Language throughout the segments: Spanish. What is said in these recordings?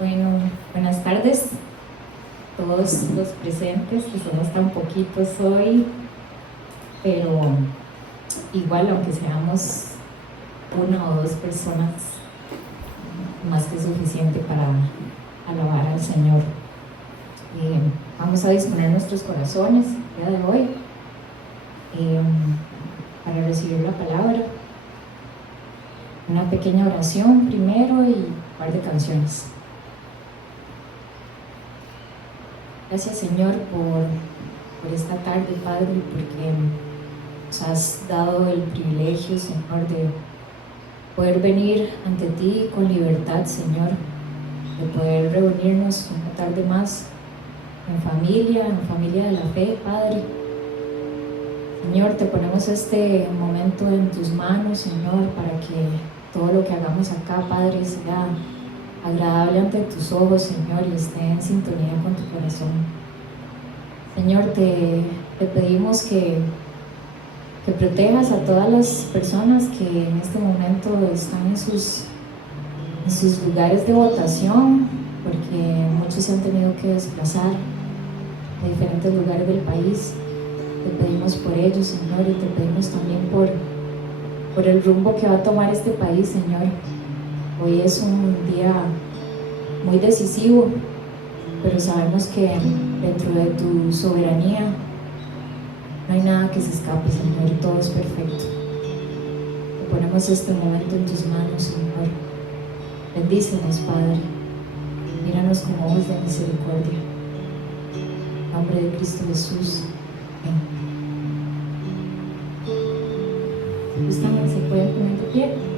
Bueno, buenas tardes a todos los presentes, que somos tan poquitos hoy, pero igual, aunque seamos una o dos personas, más que suficiente para alabar al Señor. Vamos a disponer nuestros corazones el día de hoy para recibir la palabra. Una pequeña oración primero y un par de canciones. Gracias, Señor, por esta tarde, Padre, porque nos has dado el privilegio, Señor, de poder venir ante ti con libertad, Señor, de poder reunirnos una tarde más en familia de la fe, Padre. Señor, te ponemos este momento en tus manos, Señor, para que todo lo que hagamos acá, Padre, sea agradable ante tus ojos, Señor, y esté en sintonía con tu corazón. Señor, te pedimos que protejas a todas las personas que en este momento están en sus lugares de votación, porque muchos se han tenido que desplazar a diferentes lugares del país. Te pedimos por ellos, Señor, y te pedimos también por el rumbo que va a tomar este país, Señor. Hoy es un día muy decisivo, pero sabemos que dentro de tu soberanía no hay nada que se escape, Señor, y todo es perfecto. Te ponemos este momento en tus manos, Señor. Bendícenos, Padre. Míranos con ojos de misericordia. En nombre de Cristo Jesús. Amén. Justamente se pueden poner de pie.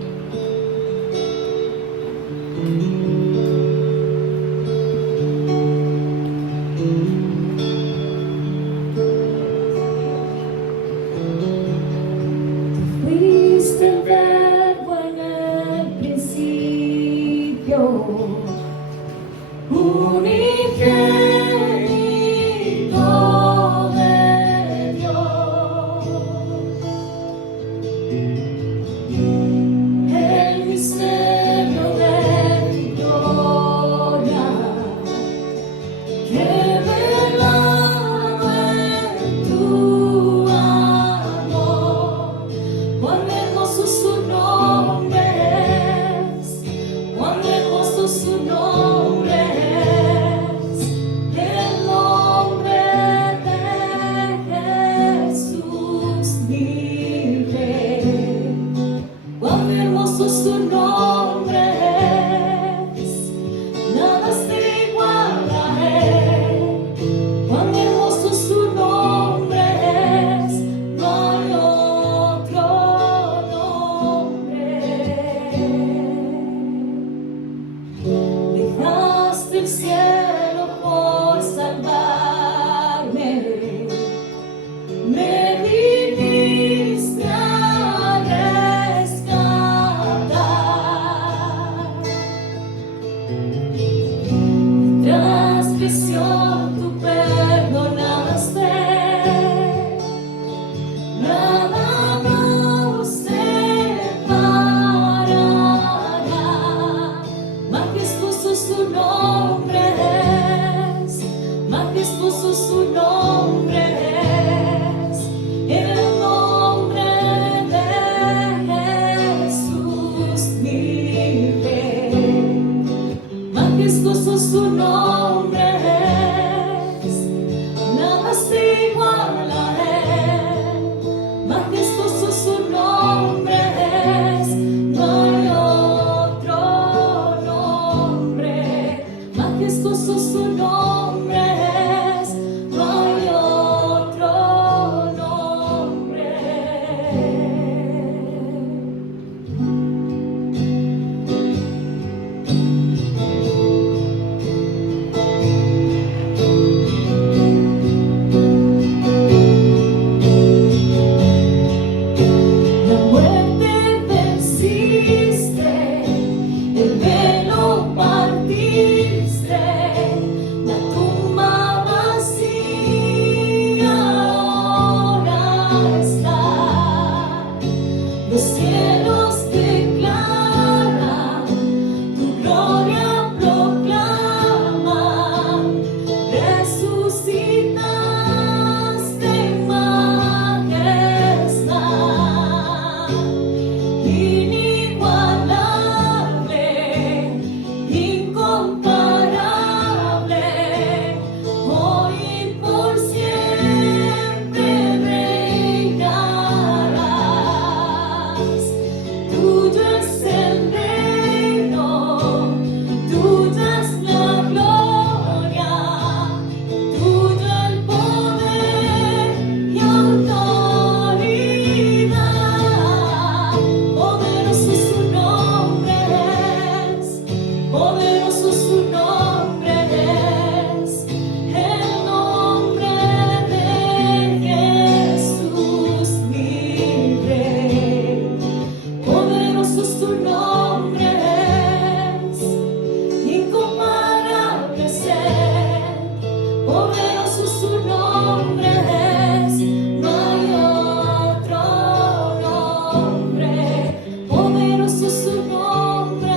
poderoso su nombre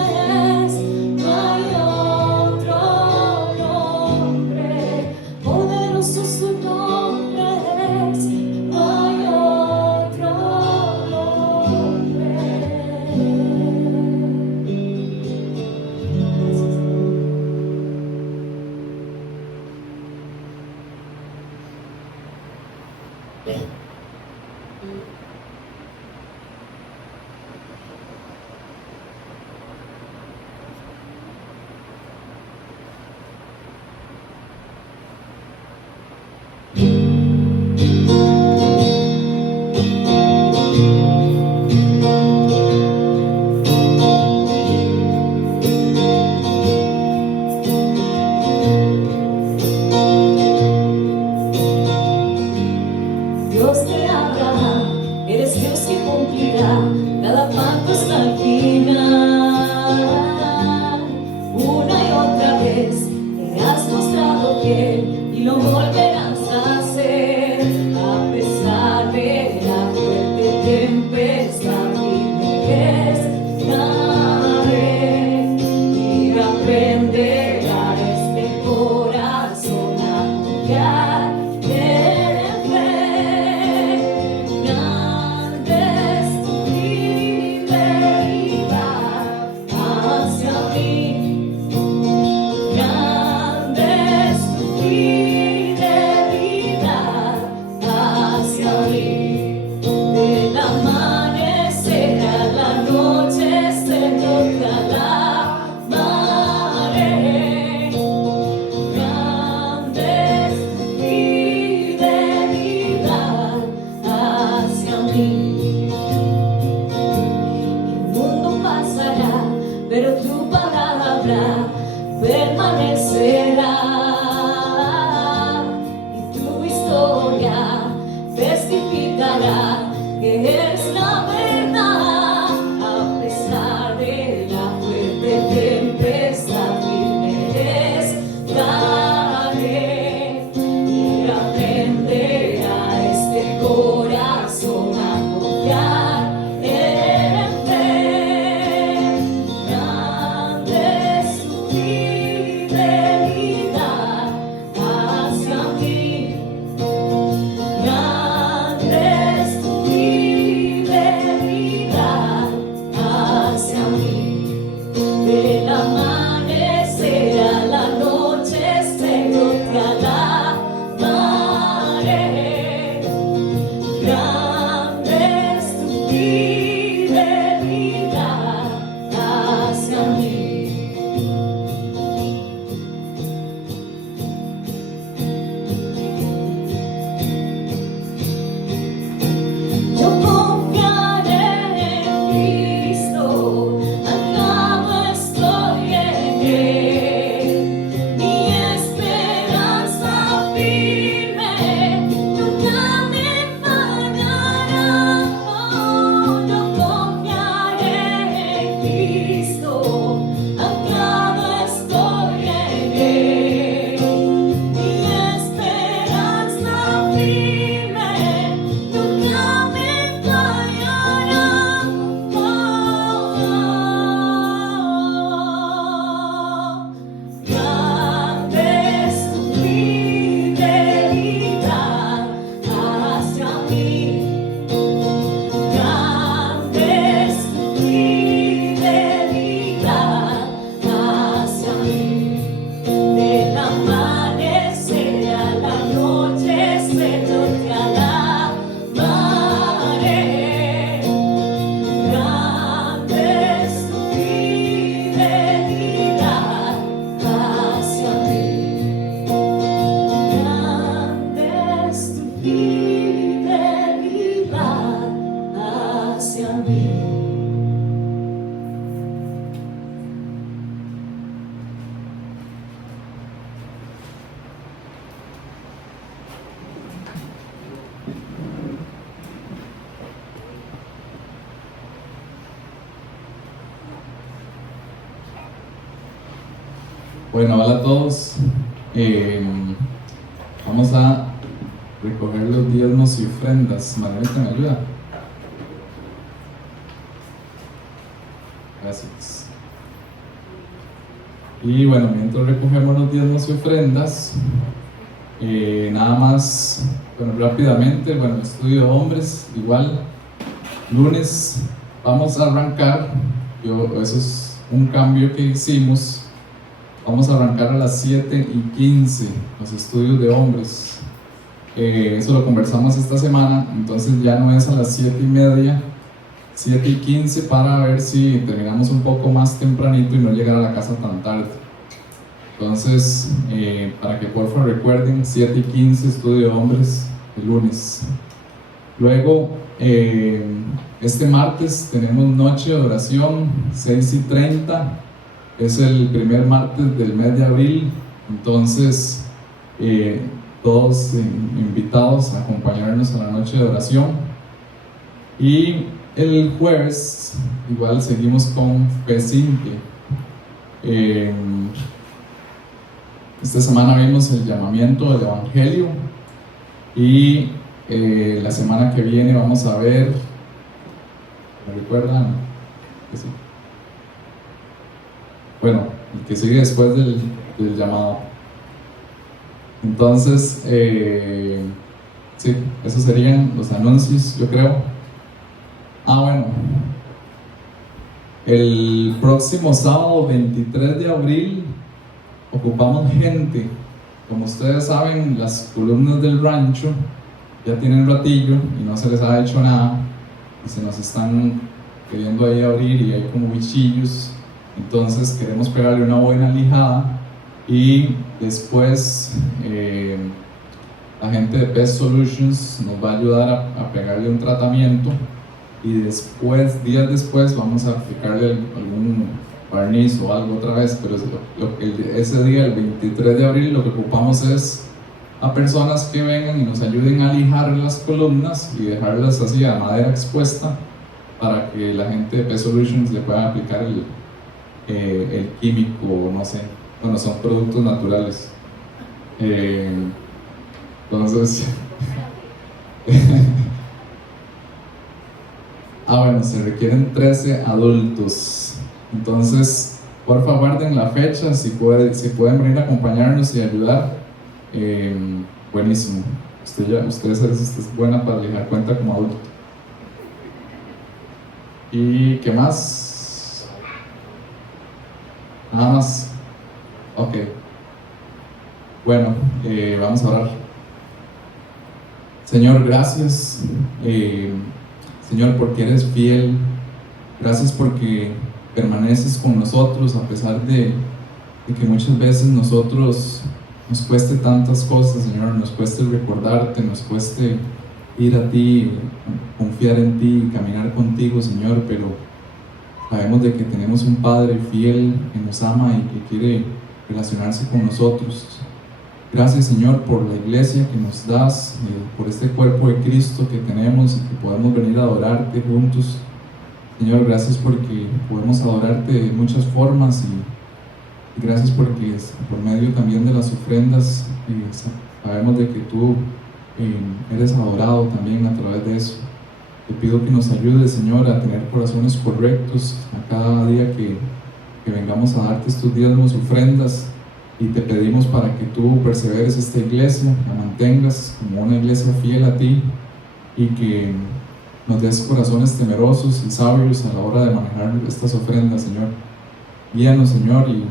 es, no hay otro nombre. Poderoso su nombre es, no hay otro nombre. Dios de Abraham, eres Dios que cumplirá cada pacto hasta el final. Una y otra vez te has mostrado fiel y lo volverás a hacer. A pesar de la fuerte tempestad, firme estaré y aprenderá este corazón a confiar. Pero tu palabra permanecerá y tu historia testificará que es la verdad. A pesar de la fuerte tempestad, firme estaré y aprenderá este corazón a confiar en fe. Del amanecer a la noche yo te alabaré. Grande es tu fidelidad hacia mí. Yo confiaré en Cristo. Bueno, hola a todos. Vamos a recoger los diezmos y ofrendas. Manuelita, ¿me ayuda? Gracias. Y bueno, mientras recogemos los diezmos y ofrendas, nada más, bueno, rápidamente, bueno, estudio de hombres, igual, lunes vamos a arrancar, eso es un cambio que hicimos, vamos a arrancar a las 7:15, los estudios de hombres. Eso lo conversamos esta semana, entonces ya no es a las 7:30, 7:15, para ver si terminamos un poco más tempranito y no llegar a la casa tan tarde. Entonces, para que porfa recuerden, 7:15 estudio de hombres el lunes. Luego, este martes tenemos noche de oración, 6:30, es el primer martes del mes de abril, entonces todos invitados a acompañarnos a la noche de oración. Y el jueves igual seguimos con Fe Simple. Esta semana vimos el llamamiento del Evangelio y la semana que viene vamos a ver, ¿me recuerdan? Que sí. Bueno, el que sigue después del llamado. Entonces, sí, esos serían los anuncios, yo creo. Bueno, el próximo sábado 23 de abril ocupamos gente. Como ustedes saben, las columnas del rancho ya tienen ratillo y no se les ha hecho nada y se nos están queriendo ahí abrir y hay como bichillos, entonces queremos pegarle una buena lijada y después la gente de Pest Solutions nos va a ayudar a pegarle un tratamiento y después, días después, vamos a aplicarle algún barniz o algo otra vez, pero ese día, el 23 de abril, lo que ocupamos es a personas que vengan y nos ayuden a lijar las columnas y dejarlas así a madera expuesta para que la gente de Pest Solutions le pueda aplicar el químico, no sé, bueno, son productos naturales. Entonces bueno, se requieren 13 adultos. Entonces, por favor, guarden la fecha, si pueden venir a acompañarnos y ayudar, buenísimo. Usted es buena para lijar, cuenta como adulto. ¿Y qué más? Nada más. Ok. Bueno, vamos a orar. Señor, gracias. Señor, porque eres fiel. Gracias porque permaneces con nosotros a pesar de que muchas veces nosotros nos cueste tantas cosas, Señor, nos cueste recordarte, nos cueste ir a ti, confiar en ti, caminar contigo, Señor, pero sabemos de que tenemos un Padre fiel que nos ama y que quiere relacionarse con nosotros. Gracias, Señor, por la iglesia que nos das, por este cuerpo de Cristo que tenemos y que podemos venir a adorarte juntos. Señor, gracias porque podemos adorarte de muchas formas y gracias porque por medio también de las ofrendas sabemos de que tú eres adorado también a través de eso. Te pido que nos ayudes, Señor, a tener corazones correctos a cada día que vengamos a darte estos diezmos, ofrendas, y te pedimos para que tú perseveres esta iglesia, la mantengas como una iglesia fiel a ti y que nos des corazones temerosos y sabios a la hora de manejar estas ofrendas, Señor. Guíanos, Señor, y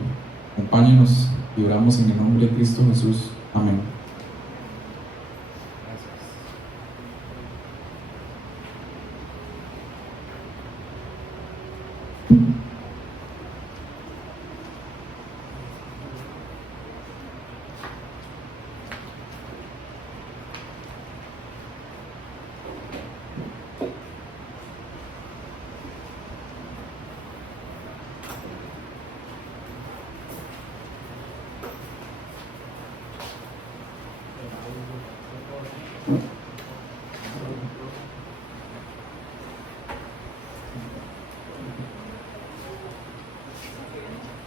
acompáñanos y oramos en el nombre de Cristo Jesús. Amén.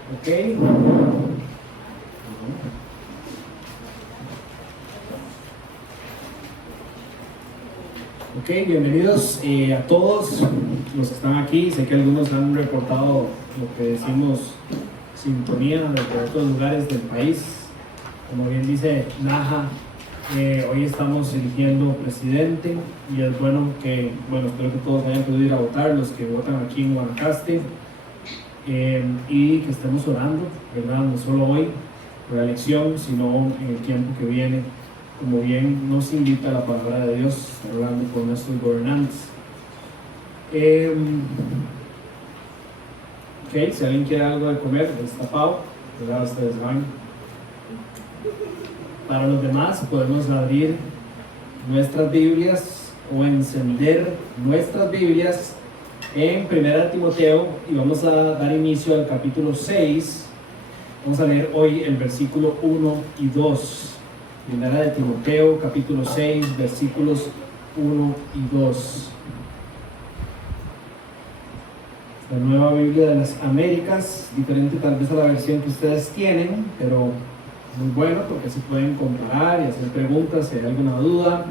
Ok. Ok, Ok, bienvenidos a todos los que están aquí. Sé que algunos han reportado lo que decimos sintonía desde otros lugares del país. Como bien dice Naja, hoy estamos eligiendo presidente y es bueno que, espero que todos hayan podido ir a votar, los que votan aquí en Guanacaste, y que estemos orando, ¿verdad? No solo hoy por la elección, sino en el tiempo que viene. Como bien nos invita la palabra de Dios, hablando con nuestros gobernantes. Ok, si alguien quiere algo de comer, destapado, ¿verdad? Ustedes van. Para los demás, podemos abrir nuestras Biblias o encender nuestras Biblias en 1 Timoteo y vamos a dar inicio al capítulo 6. Vamos a leer hoy el versículo 1 y 2. Primera de Timoteo, capítulo 6, versículos 1 y 2. La Nueva Biblia de las Américas, diferente tal vez a la versión que ustedes tienen, pero muy bueno porque se pueden comparar y hacer preguntas si hay alguna duda.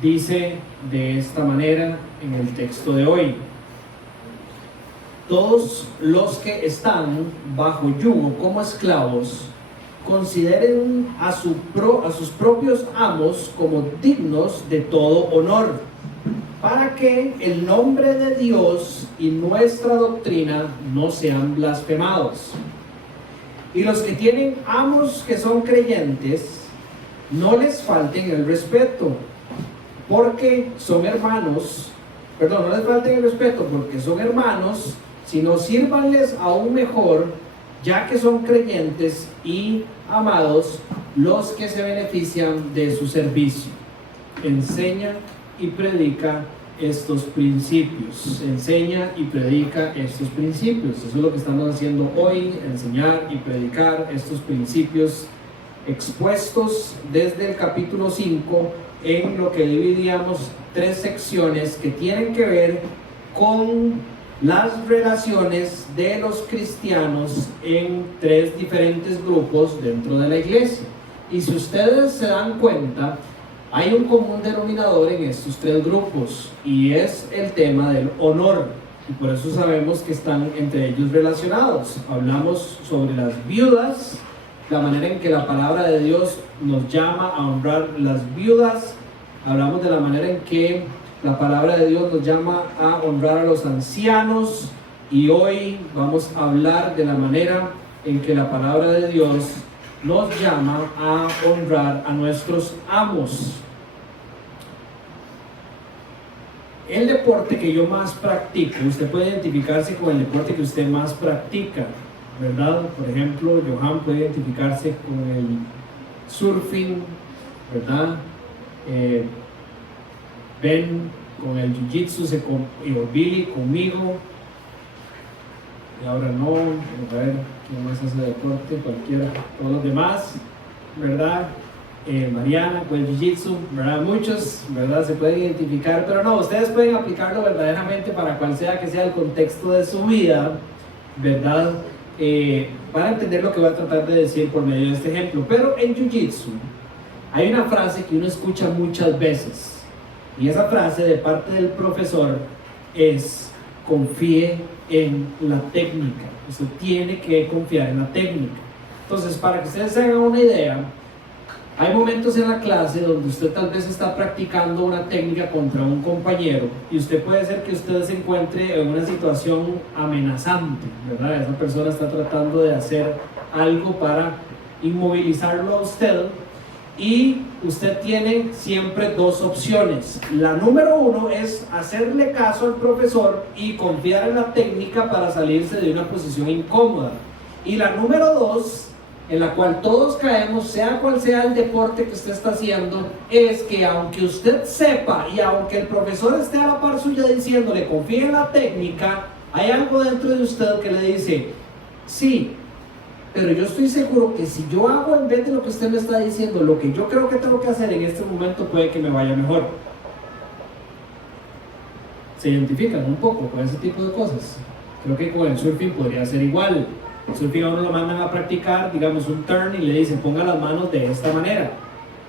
Dice de esta manera en el texto de hoy: todos los que están bajo yugo como esclavos, consideren a sus propios amos como dignos de todo honor, para que el nombre de Dios y nuestra doctrina no sean blasfemados. Y los que tienen amos que son creyentes, no les falten el respeto, porque son hermanos, no les falten el respeto porque son hermanos, sino sírvanles aún mejor, ya que son creyentes y amados los que se benefician de su servicio. Enseña y predica estos principios. Enseña y predica estos principios. Eso es lo que estamos haciendo hoy, enseñar y predicar estos principios expuestos desde el capítulo 5 en lo que dividíamos 3 secciones que tienen que ver con las relaciones de los cristianos en 3 diferentes grupos dentro de la iglesia. Y si ustedes se dan cuenta, hay un común denominador en estos 3 grupos y es el tema del honor, y por eso sabemos que están entre ellos relacionados. Hablamos sobre las viudas, la manera en que la palabra de Dios nos llama a honrar las viudas. Hablamos de la manera en que la palabra de Dios nos llama a honrar a los ancianos, y hoy vamos a hablar de la manera en que la palabra de Dios nos llama a honrar a nuestros amos. El deporte que yo más practico, usted puede identificarse con el deporte que usted más practica, ¿verdad? Por ejemplo, Johan puede identificarse con el surfing, ¿verdad? Ben con el jiu-jitsu, y Billy conmigo, y ahora no, a ver, ¿quién más hace deporte? Cualquiera, todos los demás, ¿verdad? Mariana con el jiu-jitsu, ¿verdad? Muchos, ¿verdad? Se pueden identificar, pero no, ustedes pueden aplicarlo verdaderamente para cual sea que sea el contexto de su vida, ¿verdad? Para entender lo que voy a tratar de decir por medio de este ejemplo. Pero en jiu-jitsu hay una frase que uno escucha muchas veces, y esa frase de parte del profesor es: confíe en la técnica. Usted tiene que confiar en la técnica. Entonces, para que ustedes se hagan una idea, hay momentos en la clase donde usted tal vez está practicando una técnica contra un compañero y usted puede ser que usted se encuentre en una situación amenazante, ¿verdad? Esa persona está tratando de hacer algo para inmovilizarlo a usted, y usted tiene siempre 2 opciones. La número 1 es hacerle caso al profesor y confiar en la técnica para salirse de una posición incómoda. Y la número 2, en la cual todos caemos, sea cual sea el deporte que usted está haciendo, es que aunque usted sepa y aunque el profesor esté a la par suya diciéndole confíe en la técnica, hay algo dentro de usted que le dice: sí, pero yo estoy seguro que si yo hago en vez de lo que usted me está diciendo lo que yo creo que tengo que hacer en este momento, puede que me vaya mejor. ¿Se identifican un poco con ese tipo de cosas? Creo que con el surfing podría ser igual. El surfing a uno lo mandan a practicar, digamos, un turn, y le dicen ponga las manos de esta manera.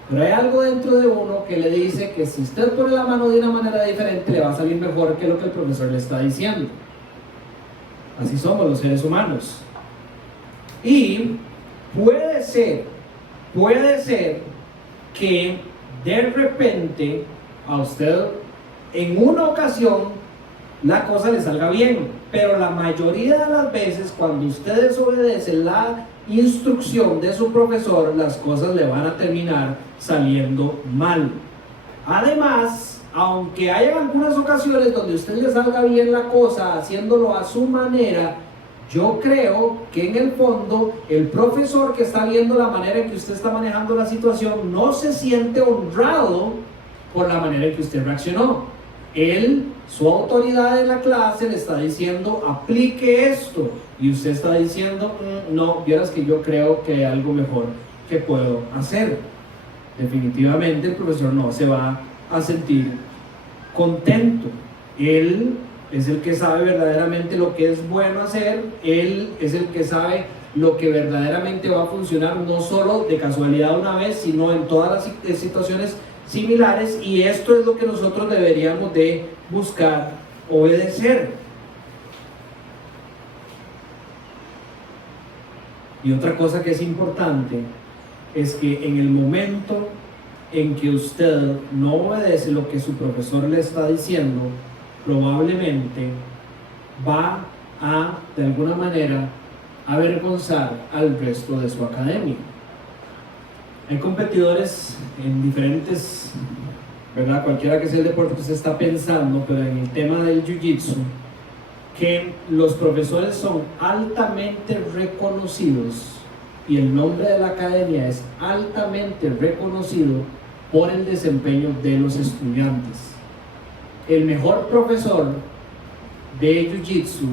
Pero hay algo dentro de uno que le dice que si usted pone la mano de una manera diferente, le va a salir mejor que lo que el profesor le está diciendo. Así somos los seres humanos. Y puede ser que de repente a usted en una ocasión la cosa le salga bien, pero la mayoría de las veces cuando usted desobedece la instrucción de su profesor, las cosas le van a terminar saliendo mal. Además, aunque haya algunas ocasiones donde a usted le salga bien la cosa haciéndolo a su manera, yo creo que en el fondo el profesor que está viendo la manera en que usted está manejando la situación no se siente honrado por la manera en que usted reaccionó. Él, su autoridad en la clase le está diciendo aplique esto y usted está diciendo no, vieras que yo creo que hay algo mejor que puedo hacer. Definitivamente el profesor no se va a sentir contento. Él es el que sabe verdaderamente lo que es bueno hacer, él es el que sabe lo que verdaderamente va a funcionar, no solo de casualidad una vez, sino en todas las situaciones similares, y esto es lo que nosotros deberíamos de buscar obedecer. Y otra cosa que es importante es que en el momento en que usted no obedece lo que su profesor le está diciendo, probablemente va a, de alguna manera, avergonzar al resto de su academia. Hay competidores en diferentes, ¿verdad? Cualquiera que sea el deporte que usted está pensando, pero en el tema del Jiu-Jitsu, que los profesores son altamente reconocidos y el nombre de la academia es altamente reconocido por el desempeño de los estudiantes. El mejor profesor de Jiu-Jitsu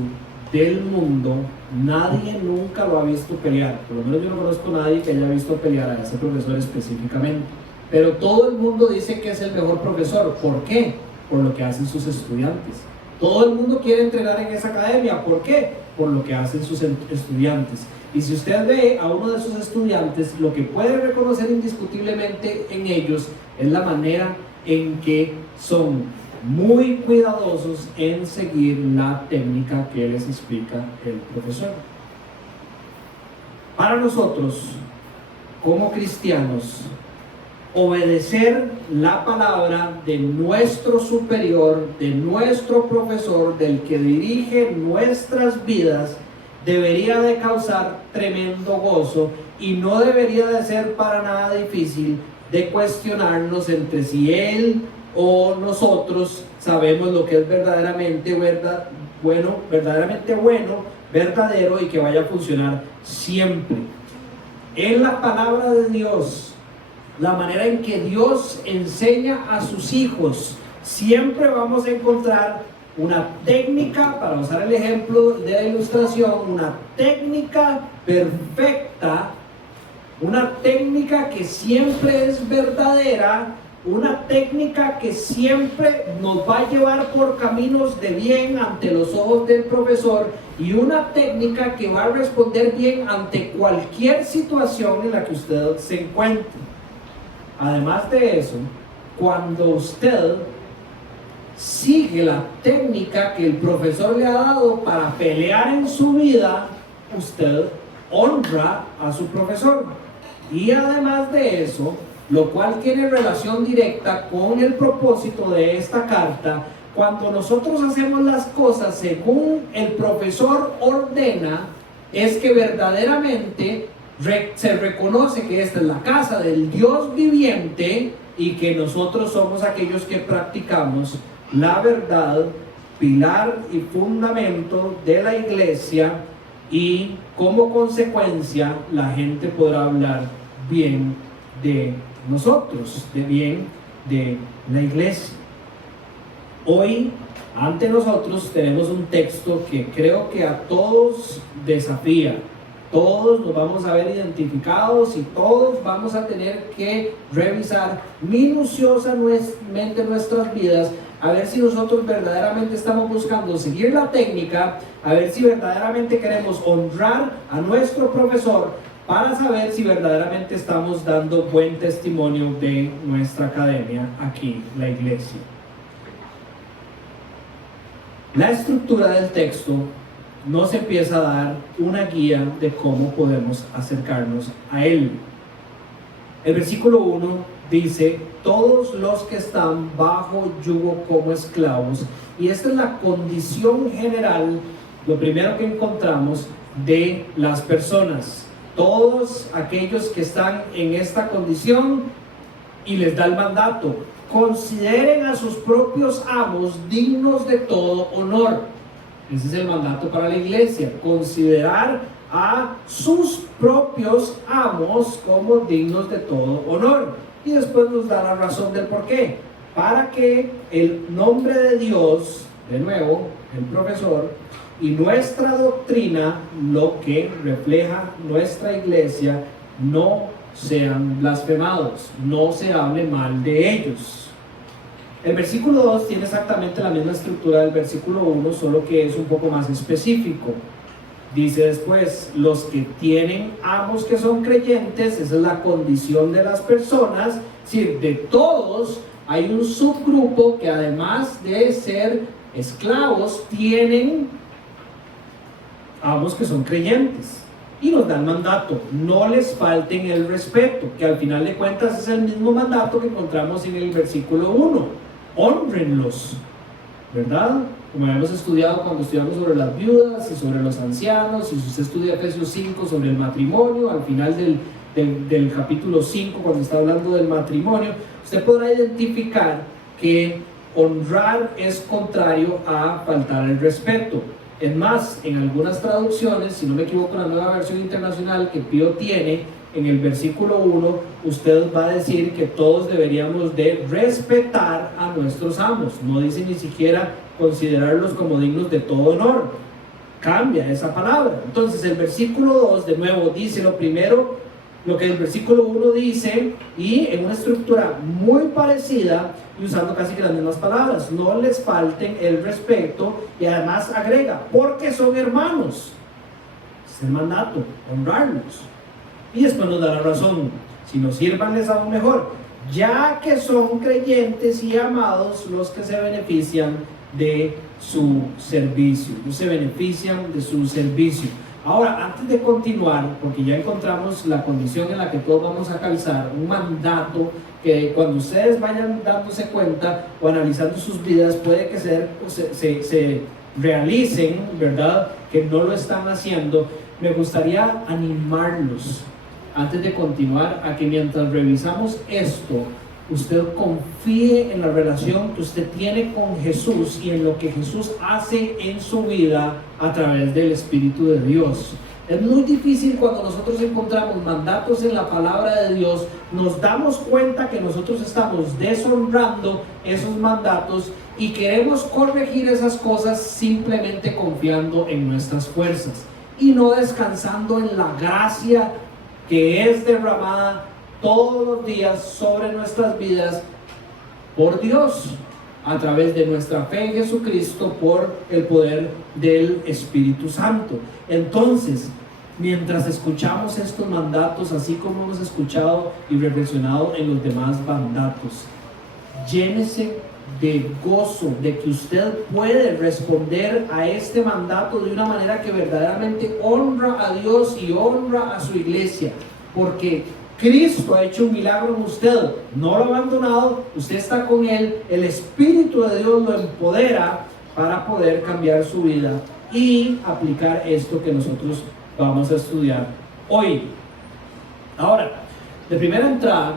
del mundo, nadie nunca lo ha visto pelear. Por lo menos yo no conozco a nadie que haya visto pelear a ese profesor específicamente. Pero todo el mundo dice que es el mejor profesor. ¿Por qué? Por lo que hacen sus estudiantes. Todo el mundo quiere entrenar en esa academia. ¿Por qué? Por lo que hacen sus estudiantes. Y si usted ve a uno de sus estudiantes, lo que puede reconocer indiscutiblemente en ellos es la manera en que son muy cuidadosos en seguir la técnica que les explica el profesor. Para nosotros, como cristianos, obedecer la palabra de nuestro superior, de nuestro profesor, del que dirige nuestras vidas, debería de causar tremendo gozo y no debería de ser para nada difícil de cuestionarnos entre si él o nosotros sabemos lo que es verdaderamente bueno, verdadero y que vaya a funcionar siempre. En la palabra de Dios, la manera en que Dios enseña a sus hijos, siempre vamos a encontrar una técnica, para usar el ejemplo de la ilustración, una técnica perfecta, una técnica que siempre es verdadera, una técnica que siempre nos va a llevar por caminos de bien ante los ojos del profesor y una técnica que va a responder bien ante cualquier situación en la que usted se encuentre. Además de eso, cuando usted sigue la técnica que el profesor le ha dado para pelear en su vida, usted honra a su profesor. Y además de eso, lo cual tiene relación directa con el propósito de esta carta, cuando nosotros hacemos las cosas según el profesor ordena, es que verdaderamente se reconoce que esta es la casa del Dios viviente y que nosotros somos aquellos que practicamos la verdad, pilar y fundamento de la iglesia, y como consecuencia la gente podrá hablar bien de nosotros, de bien de la iglesia. Hoy ante nosotros tenemos un texto que creo que a todos desafía. Todos nos vamos a ver identificados y todos vamos a tener que revisar minuciosamente nuestras vidas, a ver si nosotros verdaderamente estamos buscando seguir la técnica, a ver si verdaderamente queremos honrar a nuestro profesor para saber si verdaderamente estamos dando buen testimonio de nuestra academia aquí, la iglesia. La estructura del texto nos empieza a dar una guía de cómo podemos acercarnos a él. El versículo 1 dice: todos los que están bajo yugo como esclavos, y esta es la condición general, lo primero que encontramos de las personas. Todos aquellos que están en esta condición, y les da el mandato: consideren a sus propios amos dignos de todo honor. Ese es el mandato para la iglesia: considerar a sus propios amos como dignos de todo honor. Y después nos da la razón del por qué: para que el nombre de Dios, de nuevo, el profesor, y nuestra doctrina, lo que refleja nuestra iglesia, no sean blasfemados, no se hable mal de ellos. El versículo 2 tiene exactamente la misma estructura del versículo 1, solo que es un poco más específico. Dice después: los que tienen amos que son creyentes, esa es la condición de las personas, es decir, de todos hay un subgrupo que además de ser esclavos, tienen amos que son creyentes. Y nos da el mandato: no les falten el respeto, que al final de cuentas es el mismo mandato que encontramos en el versículo 1. Honrenlos, ¿verdad? Como hemos estudiado cuando estudiamos sobre las viudas y sobre los ancianos, y si usted estudia Efesios 5 sobre el matrimonio, al final del capítulo 5, cuando está hablando del matrimonio, usted podrá identificar que honrar es contrario a faltar el respeto. Es más, en algunas traducciones, si no me equivoco, la nueva versión internacional que Pío tiene, en el versículo 1, usted va a decir que todos deberíamos de respetar a nuestros amos. No dice ni siquiera considerarlos como dignos de todo honor. Cambia esa palabra. Entonces el versículo 2 de nuevo dice lo primero, lo que el versículo 1 dice, y en una estructura muy parecida y usando casi que las mismas palabras: no les falten el respeto, y además agrega: porque son hermanos. Es el mandato, honrarlos. Y después nos da la razón: si nos sirvanles aún mejor, ya que son creyentes y amados los que se benefician de su servicio. Ellos se benefician de su servicio. Ahora, antes de continuar, porque ya encontramos la condición en la que todos vamos a calzar, un mandato que cuando ustedes vayan dándose cuenta o analizando sus vidas, puede que se realicen, ¿verdad?, que no lo están haciendo. Me gustaría animarlos, antes de continuar, a que mientras revisamos esto, usted confíe en la relación que usted tiene con Jesús y en lo que Jesús hace en su vida a través del Espíritu de Dios. Es muy difícil cuando nosotros encontramos mandatos en la palabra de Dios, nos damos cuenta que nosotros estamos deshonrando esos mandatos y queremos corregir esas cosas simplemente confiando en nuestras fuerzas y no descansando en la gracia que es derramada todos los días sobre nuestras vidas por Dios, a través de nuestra fe en Jesucristo, por el poder del Espíritu Santo. Entonces, mientras escuchamos estos mandatos, así como hemos escuchado y reflexionado en los demás mandatos, llénese de gozo de que usted puede responder a este mandato de una manera que verdaderamente honra a Dios y honra a su iglesia, porque Cristo ha hecho un milagro en usted, no lo ha abandonado, usted está con Él, el Espíritu de Dios lo empodera para poder cambiar su vida y aplicar esto que nosotros vamos a estudiar hoy. Ahora, de primera entrada,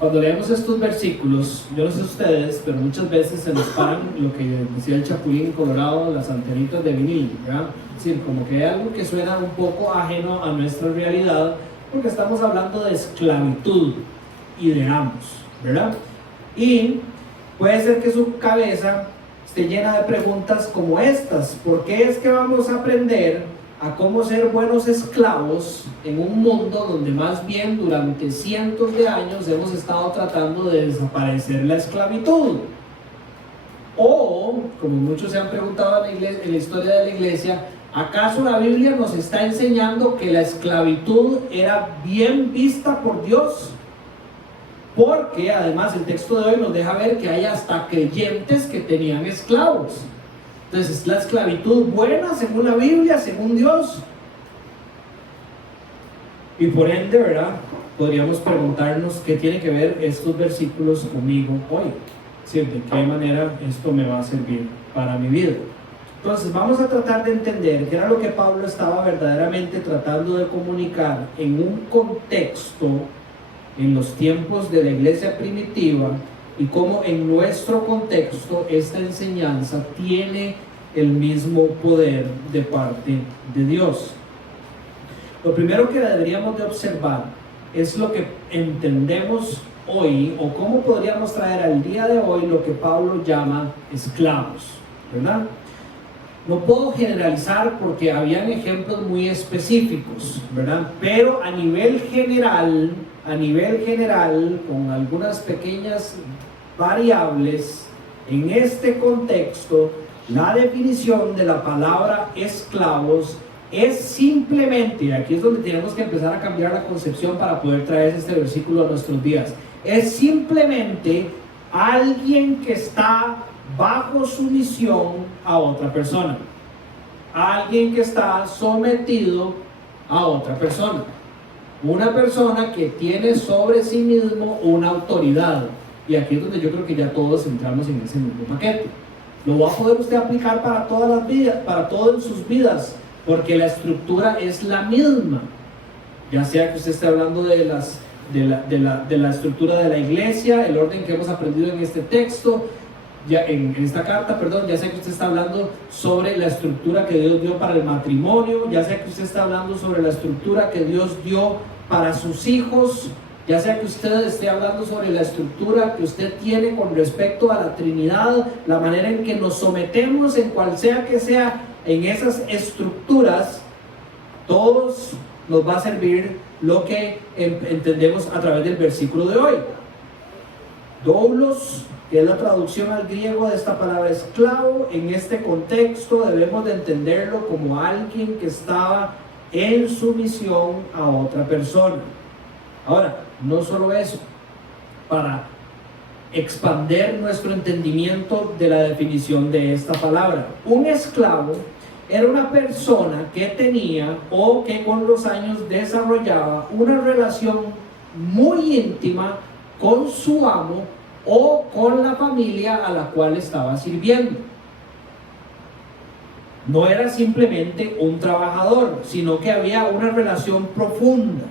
cuando leemos estos versículos, yo no sé ustedes, pero muchas veces se nos paran lo que decía el Chapulín Colorado, las antenitas de vinil, ¿verdad? Es decir, como que hay algo que suena un poco ajeno a nuestra realidad, porque estamos hablando de esclavitud y de amos, ¿verdad? Y puede ser que su cabeza esté llena de preguntas como estas: ¿por qué es que vamos a aprender a cómo ser buenos esclavos en un mundo donde más bien durante cientos de años hemos estado tratando de desaparecer la esclavitud? O, como muchos se han preguntado en la historia de la iglesia, ¿Acaso la Biblia nos está enseñando que la esclavitud era bien vista por Dios? Porque además el texto de hoy nos deja ver que hay hasta creyentes que tenían esclavos. Entonces, ¿es la esclavitud buena según la Biblia, según Dios? Y por ende, ¿verdad? Podríamos preguntarnos qué tiene que ver estos versículos conmigo hoy. ¿Sí? ¿De qué manera esto me va a servir para mi vida? Entonces vamos a tratar de entender qué era lo que Pablo estaba verdaderamente tratando de comunicar en un contexto en los tiempos de la iglesia primitiva y cómo en nuestro contexto esta enseñanza tiene el mismo poder de parte de Dios. Lo primero que deberíamos de observar es lo que entendemos hoy, o cómo podríamos traer al día de hoy lo que Pablo llama esclavos, ¿verdad? No puedo generalizar porque habían ejemplos muy específicos, ¿verdad? Pero a nivel general, con algunas pequeñas variables, en este contexto, la definición de la palabra esclavos es simplemente, aquí es donde tenemos que empezar a cambiar la concepción para poder traer este versículo a nuestros días, es simplemente alguien que está bajo sumisión a otra persona, alguien que está sometido a otra persona, una persona que tiene sobre sí mismo una autoridad. Y aquí es donde yo creo que ya todos entramos en ese mismo paquete. Lo va a poder usted aplicar para todas las vidas, para todas sus vidas, porque la estructura es la misma, ya sea que usted esté hablando de la estructura de la iglesia, el orden que hemos aprendido en este texto, ya en esta carta, perdón, ya sea que usted está hablando sobre la estructura que Dios dio para el matrimonio, ya sea que usted está hablando sobre la estructura que Dios dio para sus hijos, ya sea que usted esté hablando sobre la estructura que usted tiene con respecto a la Trinidad, la manera en que nos sometemos en cual sea que sea en esas estructuras, todos nos va a servir lo que entendemos a través del versículo de hoy. Doulos, que es la traducción al griego de esta palabra esclavo, en este contexto debemos de entenderlo como alguien que estaba en sumisión a otra persona. Ahora, no solo eso, para expander nuestro entendimiento de la definición de esta palabra, un esclavo era una persona que tenía o que con los años desarrollaba una relación muy íntima con su amo o con la familia a la cual estaba sirviendo. No era simplemente un trabajador, sino que había una relación profunda.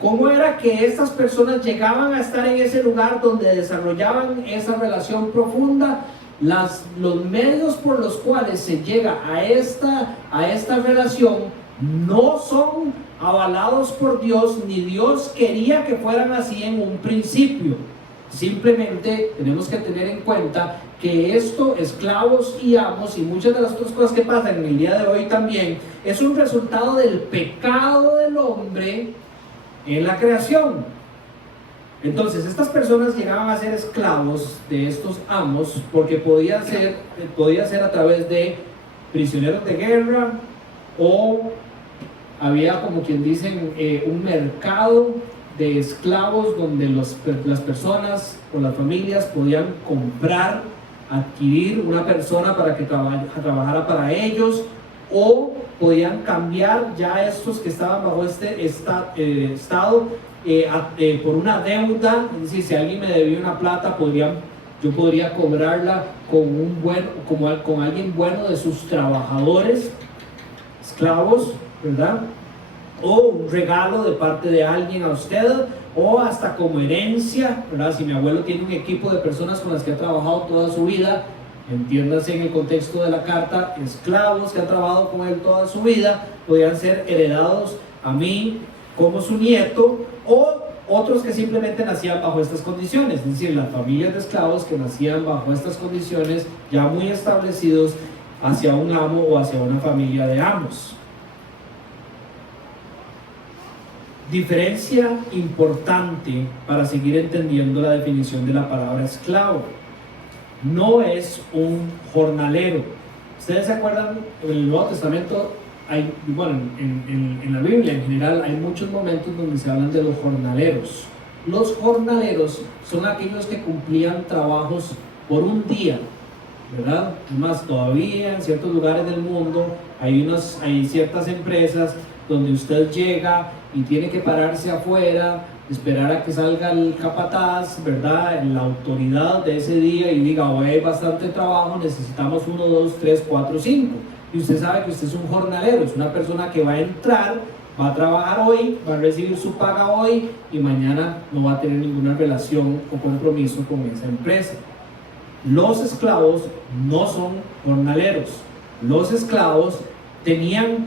¿Cómo era que estas personas llegaban a estar en ese lugar donde desarrollaban esa relación profunda? Los medios por los cuales se llega a esta relación no son avalados por Dios, ni Dios quería que fueran así en un principio. Simplemente tenemos que tener en cuenta que esto, esclavos y amos, y muchas de las otras cosas que pasan en el día de hoy también, es un resultado del pecado del hombre en la creación. Entonces estas personas llegaban a ser esclavos de estos amos porque podía ser a través de prisioneros de guerra, o había, como quien dicen, un mercado de esclavos donde las personas o las familias podían comprar, adquirir una persona para que trabajara para ellos, o podían cambiar ya estos que estaban bajo este estado por una deuda. Es decir, si alguien me debía una plata, yo podría cobrarla con alguien bueno de sus trabajadores, esclavos, ¿verdad? O un regalo de parte de alguien a usted, o hasta como herencia, ¿verdad? Si mi abuelo tiene un equipo de personas con las que ha trabajado toda su vida, entiéndase en el contexto de la carta, esclavos que han trabajado con él toda su vida, podían ser heredados a mí como su nieto, o otros que simplemente nacían bajo estas condiciones, es decir, las familias de esclavos que nacían bajo estas condiciones ya muy establecidos hacia un amo o hacia una familia de amos. Diferencia importante para seguir entendiendo la definición de la palabra esclavo: no es un jornalero. Ustedes se acuerdan, en el Nuevo Testamento bueno, en la Biblia en general hay muchos momentos donde se hablan de los jornaleros. Los jornaleros son aquellos que cumplían trabajos por un día, ¿verdad? Además, todavía en ciertos lugares del mundo hay ciertas empresas donde usted llega y tiene que pararse afuera, esperar a que salga el capataz, ¿verdad? La autoridad de ese día y diga, hoy hay bastante trabajo, necesitamos 1, 2, 3, 4, 5. Y usted sabe que usted es un jornalero, es una persona que va a entrar, va a trabajar hoy, va a recibir su paga hoy y mañana no va a tener ninguna relación o compromiso con esa empresa. Los esclavos no son jornaleros. Los esclavos tenían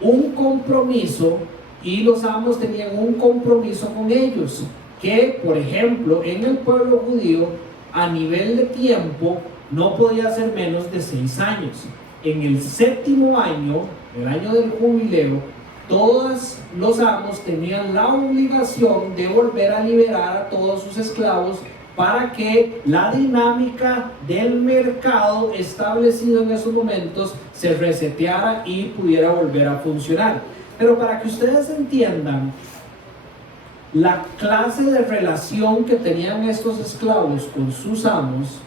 un compromiso y los amos tenían un compromiso con ellos, que por ejemplo en el pueblo judío a nivel de tiempo no podía ser menos de 6 años. En el 7º año, el año del jubileo, todos los amos tenían la obligación de volver a liberar a todos sus esclavos para que la dinámica del mercado establecido en esos momentos se reseteara y pudiera volver a funcionar. Pero para que ustedes entiendan la clase de relación que tenían estos esclavos con sus amos,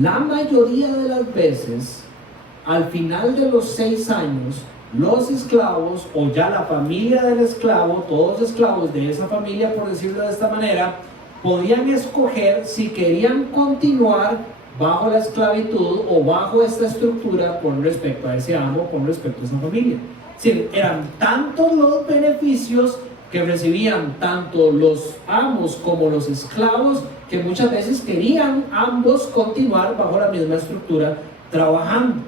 la mayoría de las veces, al final de los 6 años, los esclavos o ya la familia del esclavo, todos los esclavos de esa familia, por decirlo de esta manera, podían escoger si querían continuar bajo la esclavitud o bajo esta estructura con respecto a ese amo, con respecto a esa familia. Sí, eran tantos los beneficios que recibían tanto los amos como los esclavos que muchas veces querían ambos continuar bajo la misma estructura trabajando.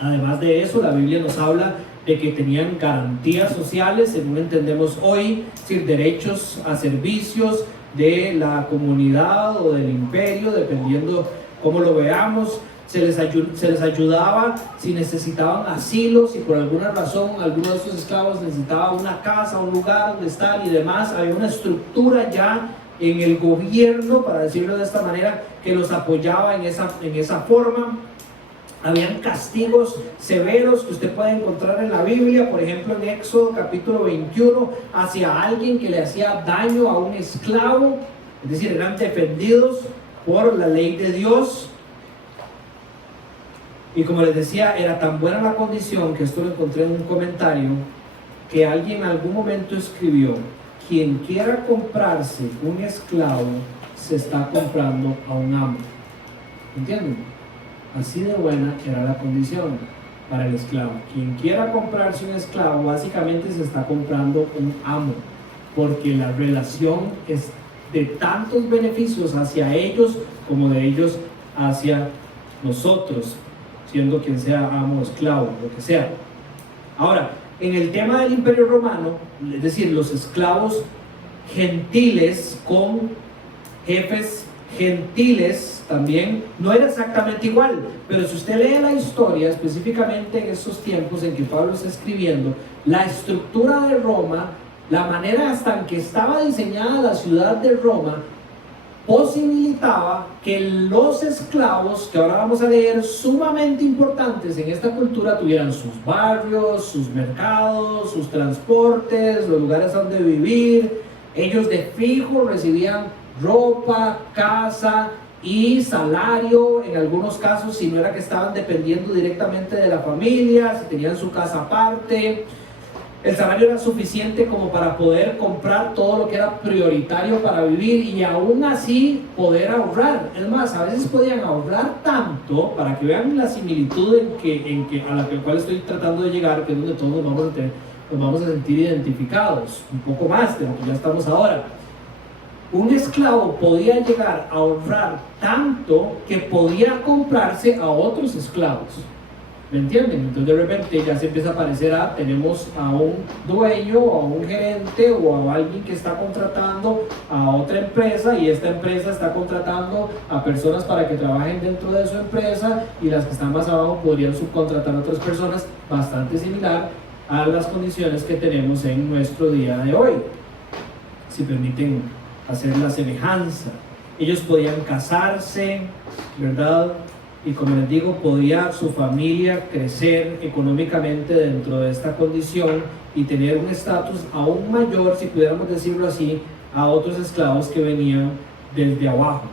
Además de eso, la Biblia nos habla de que tenían garantías sociales, según entendemos hoy, es decir, derechos a servicios de la comunidad o del imperio, dependiendo cómo lo veamos. Se les ayudaba si necesitaban asilo, si por alguna razón alguno de estos esclavos necesitaba una casa, un lugar donde estar y demás. Había una estructura ya en el gobierno, para decirlo de esta manera, que los apoyaba en esa forma. Habían castigos severos que usted puede encontrar en la Biblia, por ejemplo en Éxodo capítulo 21, hacia alguien que le hacía daño a un esclavo, es decir, eran defendidos por la ley de Dios. Y como les decía, era tan buena la condición, que esto lo encontré en un comentario, que alguien en algún momento escribió: quien quiera comprarse un esclavo, se está comprando a un amo. ¿Entienden? Así de buena era la condición para el esclavo. Quien quiera comprarse un esclavo, básicamente se está comprando un amo, porque la relación es de tantos beneficios hacia ellos como de ellos hacia nosotros, siendo quien sea amo, esclavo, lo que sea. Ahora, en el tema del Imperio Romano, es decir, los esclavos gentiles con jefes gentiles también no era exactamente igual, pero si usted lee la historia, específicamente en estos tiempos en que Pablo está escribiendo, la estructura de Roma, la manera hasta en que estaba diseñada la ciudad de Roma, posibilitaba que los esclavos, que ahora vamos a leer, sumamente importantes en esta cultura, tuvieran sus barrios, sus mercados, sus transportes, los lugares donde vivir. Ellos de fijo recibían ropa, casa y salario, en algunos casos, si no era que estaban dependiendo directamente de la familia, si tenían su casa aparte. El salario era suficiente como para poder comprar todo lo que era prioritario para vivir y aún así poder ahorrar. Es más, a veces podían ahorrar tanto, para que vean la similitud a la cual estoy tratando de llegar, que es donde todos nos vamos a sentir identificados, un poco más de lo que ya estamos ahora. Un esclavo podía llegar a ahorrar tanto que podía comprarse a otros esclavos. ¿Me entienden? Entonces de repente ya se empieza a parecer tenemos a un dueño o a un gerente o a alguien que está contratando a otra empresa, y esta empresa está contratando a personas para que trabajen dentro de su empresa, y las que están más abajo podrían subcontratar a otras personas, bastante similar a las condiciones que tenemos en nuestro día de hoy, si permiten hacer la semejanza. Ellos podían casarse, ¿verdad? y como les digo, podía su familia crecer económicamente dentro de esta condición y tener un estatus aún mayor, si pudiéramos decirlo así, a otros esclavos que venían desde abajo.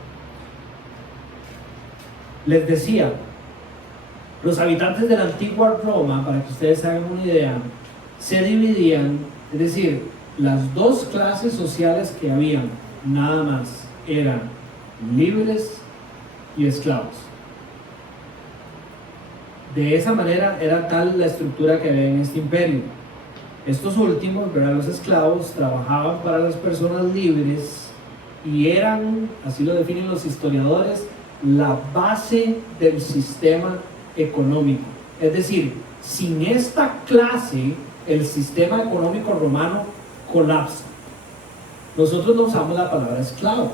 Les decía, los habitantes de la antigua Roma, para que ustedes hagan una idea, se dividían, es decir, las dos clases sociales que habían, nada más, eran libres y esclavos. De esa manera era tal la estructura que había en este imperio. Estos últimos, ¿verdad? Los esclavos, trabajaban para las personas libres y eran, así lo definen los historiadores, la base del sistema económico. Es decir, sin esta clase, el sistema económico romano colapsa. Nosotros no usamos la palabra esclavo,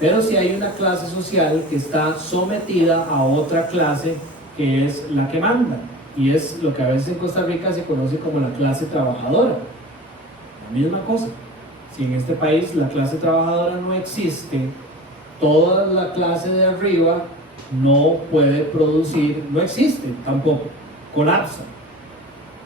pero sí hay una clase social que está sometida a otra clase que es la que manda, y es lo que a veces en Costa Rica se conoce como la clase trabajadora. La misma cosa. Si en este país la clase trabajadora no existe, toda la clase de arriba no puede producir, no existe tampoco, colapsa,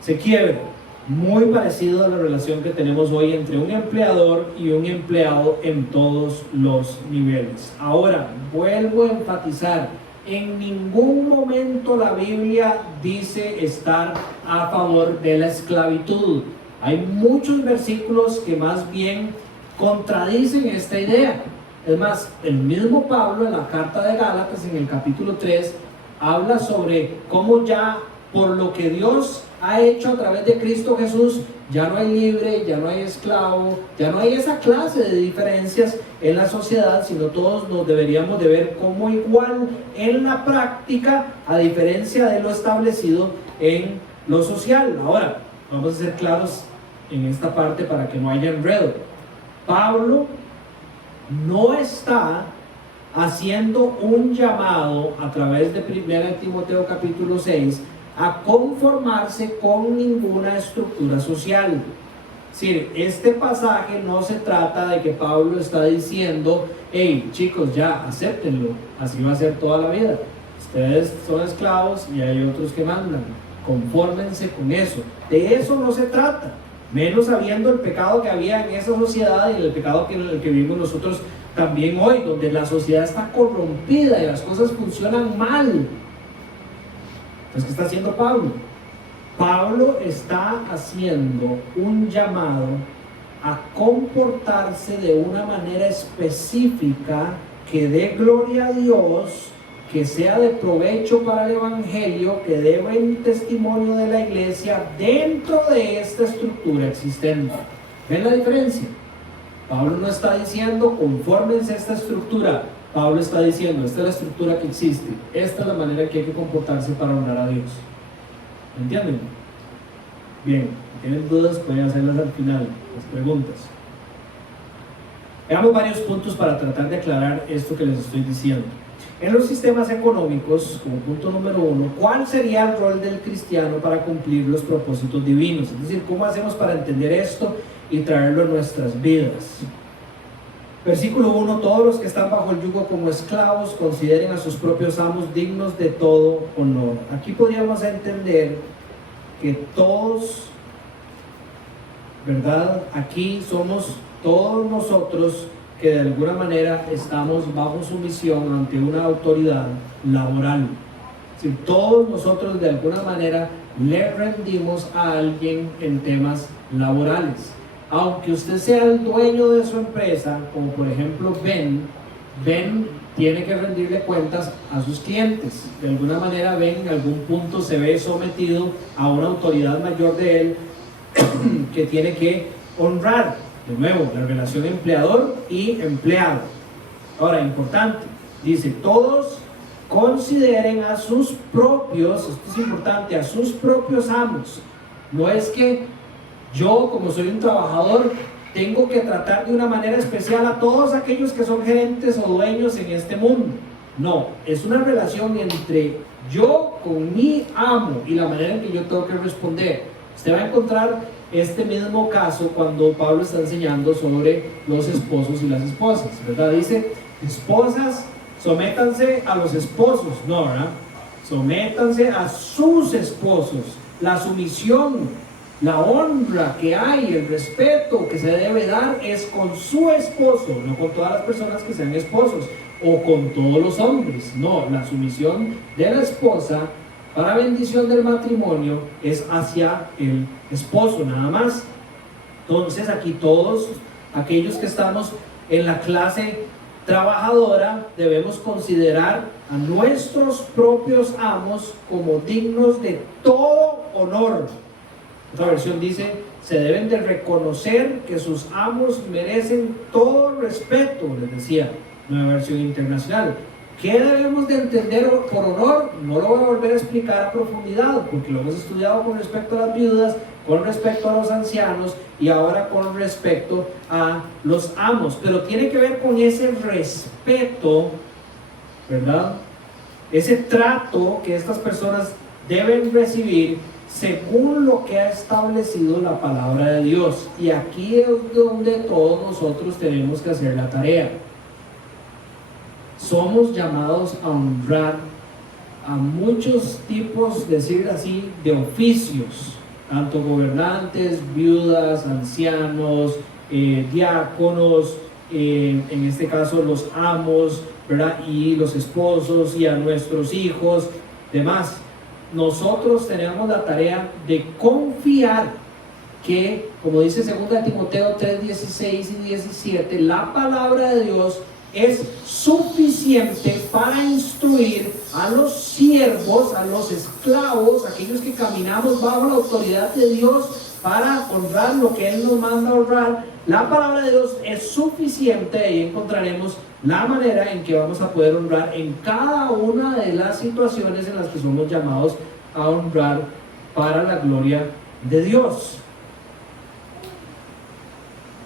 se quiebra. Muy parecido a la relación que tenemos hoy entre un empleador y un empleado en todos los niveles. Ahora, vuelvo a enfatizar, en ningún momento la Biblia dice estar a favor de la esclavitud. Hay muchos versículos que más bien contradicen esta idea. Es más, el mismo Pablo en la carta de Gálatas, en el capítulo 3, habla sobre cómo ya por lo que Dios ha hecho a través de Cristo Jesús, ya no hay libre, ya no hay esclavo, ya no hay esa clase de diferencias en la sociedad, sino todos nos deberíamos de ver como igual en la práctica, a diferencia de lo establecido en lo social. Ahora, vamos a ser claros en esta parte para que no haya enredo. Pablo no está haciendo un llamado a través de 1 Timoteo capítulo 6 a conformarse con ninguna estructura social. Es decir, este pasaje no se trata de que Pablo está diciendo, hey chicos, ya acéptenlo, así va a ser toda la vida, ustedes son esclavos y hay otros que mandan, confórmense con eso. De eso no se trata, menos sabiendo el pecado que había en esa sociedad y el pecado en el que vivimos nosotros también hoy, donde la sociedad está corrompida y las cosas funcionan mal. Entonces, ¿qué está haciendo Pablo? Pablo está haciendo un llamado a comportarse de una manera específica que dé gloria a Dios, que sea de provecho para el Evangelio, que dé buen testimonio de la iglesia dentro de esta estructura existente. ¿Ven la diferencia? Pablo no está diciendo confórmense a esta estructura. Pablo está diciendo, esta es la estructura que existe, esta es la manera que hay que comportarse para honrar a Dios. ¿Me entienden? Bien, si tienen dudas pueden hacerlas al final, las preguntas. Veamos varios puntos para tratar de aclarar esto que les estoy diciendo. En los sistemas económicos, como punto número 1, ¿cuál sería el rol del cristiano para cumplir los propósitos divinos? Es decir, ¿cómo hacemos para entender esto y traerlo a nuestras vidas? Versículo 1, todos los que están bajo el yugo como esclavos consideren a sus propios amos dignos de todo honor. Aquí podríamos entender que todos, ¿verdad? Aquí somos todos nosotros que de alguna manera estamos bajo sumisión ante una autoridad laboral. Es decir, todos nosotros de alguna manera le rendimos a alguien en temas laborales. Aunque usted sea el dueño de su empresa, como por ejemplo Ben tiene que rendirle cuentas a sus clientes. De alguna manera Ben en algún punto se ve sometido a una autoridad mayor de él que tiene que honrar. De nuevo, la relación empleador y empleado. Ahora, importante, dice, todos consideren a sus propios, esto es importante, a sus propios amos. No es que yo, como soy un trabajador, tengo que tratar de una manera especial a todos aquellos que son gerentes o dueños en este mundo. No, es una relación entre yo con mi amo y la manera en que yo tengo que responder. Usted va a encontrar este mismo caso cuando Pablo está enseñando sobre los esposos y las esposas, ¿verdad? Dice, esposas, sométanse a los esposos, no, ¿verdad? Sométanse a sus esposos. La sumisión, la honra que hay, el respeto que se debe dar es con su esposo, no con todas las personas que sean esposos o con todos los hombres. No, la sumisión de la esposa para bendición del matrimonio es hacia el esposo nada más. Entonces aquí todos aquellos que estamos en la clase trabajadora debemos considerar a nuestros propios amos como dignos de todo honor. Otra versión dice: se deben de reconocer que sus amos merecen todo respeto, les decía, nueva versión internacional. ¿Qué debemos de entender por honor? No lo voy a volver a explicar a profundidad, porque lo hemos estudiado con respecto a las viudas, con respecto a los ancianos y ahora con respecto a los amos. Pero tiene que ver con ese respeto, ¿verdad? Ese trato que estas personas deben recibir según lo que ha establecido la palabra de Dios. Y aquí es donde todos nosotros tenemos que hacer la tarea. Somos llamados a honrar a muchos tipos, decir así, de oficios, tanto gobernantes, viudas, ancianos, diáconos, en este caso los amos, ¿verdad? Y los esposos y a nuestros hijos, demás. Nosotros tenemos la tarea de confiar que, como dice 2 Timoteo 3:16 y 17, la palabra de Dios es suficiente para instruir a los siervos, a los esclavos, aquellos que caminamos bajo la autoridad de Dios para honrar lo que Él nos manda a honrar. La palabra de Dios es suficiente y encontraremos la manera en que vamos a poder honrar en cada una de las situaciones en las que somos llamados a honrar para la gloria de Dios.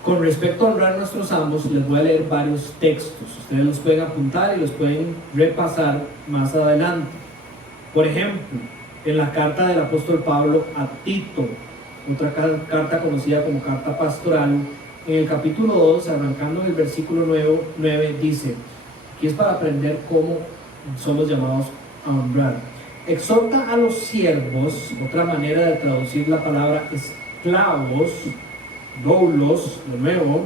Con respecto a honrar a nuestros amos, les voy a leer varios textos. Ustedes los pueden apuntar y los pueden repasar más adelante. Por ejemplo, en la carta del apóstol Pablo a Tito, otra carta conocida como carta pastoral, en el capítulo 2, arrancando en el versículo 9, dice, aquí es para aprender cómo somos llamados a honrar. Exhorta a los siervos, otra manera de traducir la palabra esclavos, doulos, de nuevo,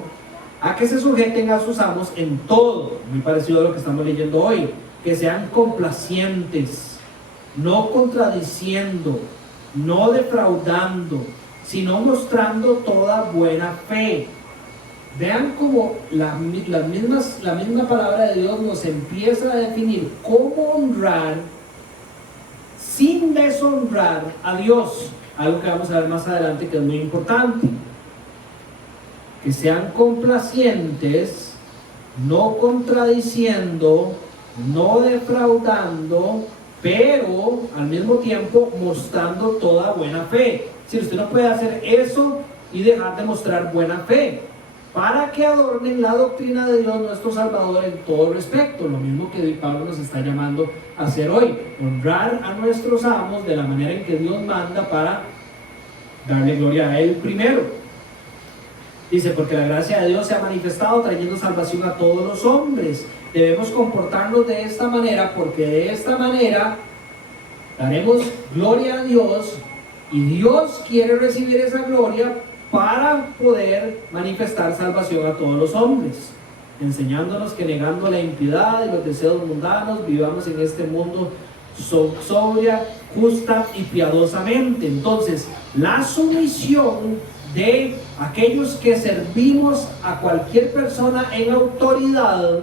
a que se sujeten a sus amos en todo, muy parecido a lo que estamos leyendo hoy, que sean complacientes, no contradiciendo, no defraudando, sino mostrando toda buena fe. Vean cómo la misma palabra de Dios nos empieza a definir cómo honrar sin deshonrar a Dios, algo que vamos a ver más adelante que es muy importante. Que sean complacientes, no contradiciendo, no defraudando, pero al mismo tiempo mostrando toda buena fe. Si usted no puede hacer eso y dejar de mostrar buena fe, para que adornen la doctrina de Dios nuestro Salvador en todo respecto, lo mismo que Pablo nos está llamando a hacer hoy, honrar a nuestros amos de la manera en que Dios manda para darle gloria a Él primero. Dice, porque la gracia de Dios se ha manifestado trayendo salvación a todos los hombres. Debemos comportarnos de esta manera, porque de esta manera daremos gloria a Dios y Dios quiere recibir esa gloria para poder manifestar salvación a todos los hombres, enseñándonos que negando la impiedad y los deseos mundanos, vivamos en este mundo sobria, justa y piadosamente. Entonces, la sumisión de aquellos que servimos a cualquier persona en autoridad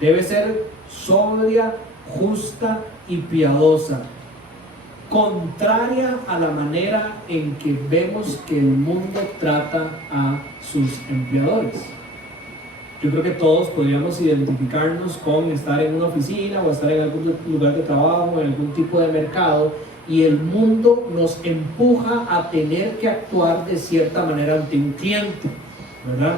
debe ser sobria, justa y piadosa, contraria a la manera en que vemos que el mundo trata a sus empleadores. Yo creo que todos podríamos identificarnos con estar en una oficina o estar en algún lugar de trabajo, en algún tipo de mercado, y el mundo nos empuja a tener que actuar de cierta manera ante un cliente, ¿verdad?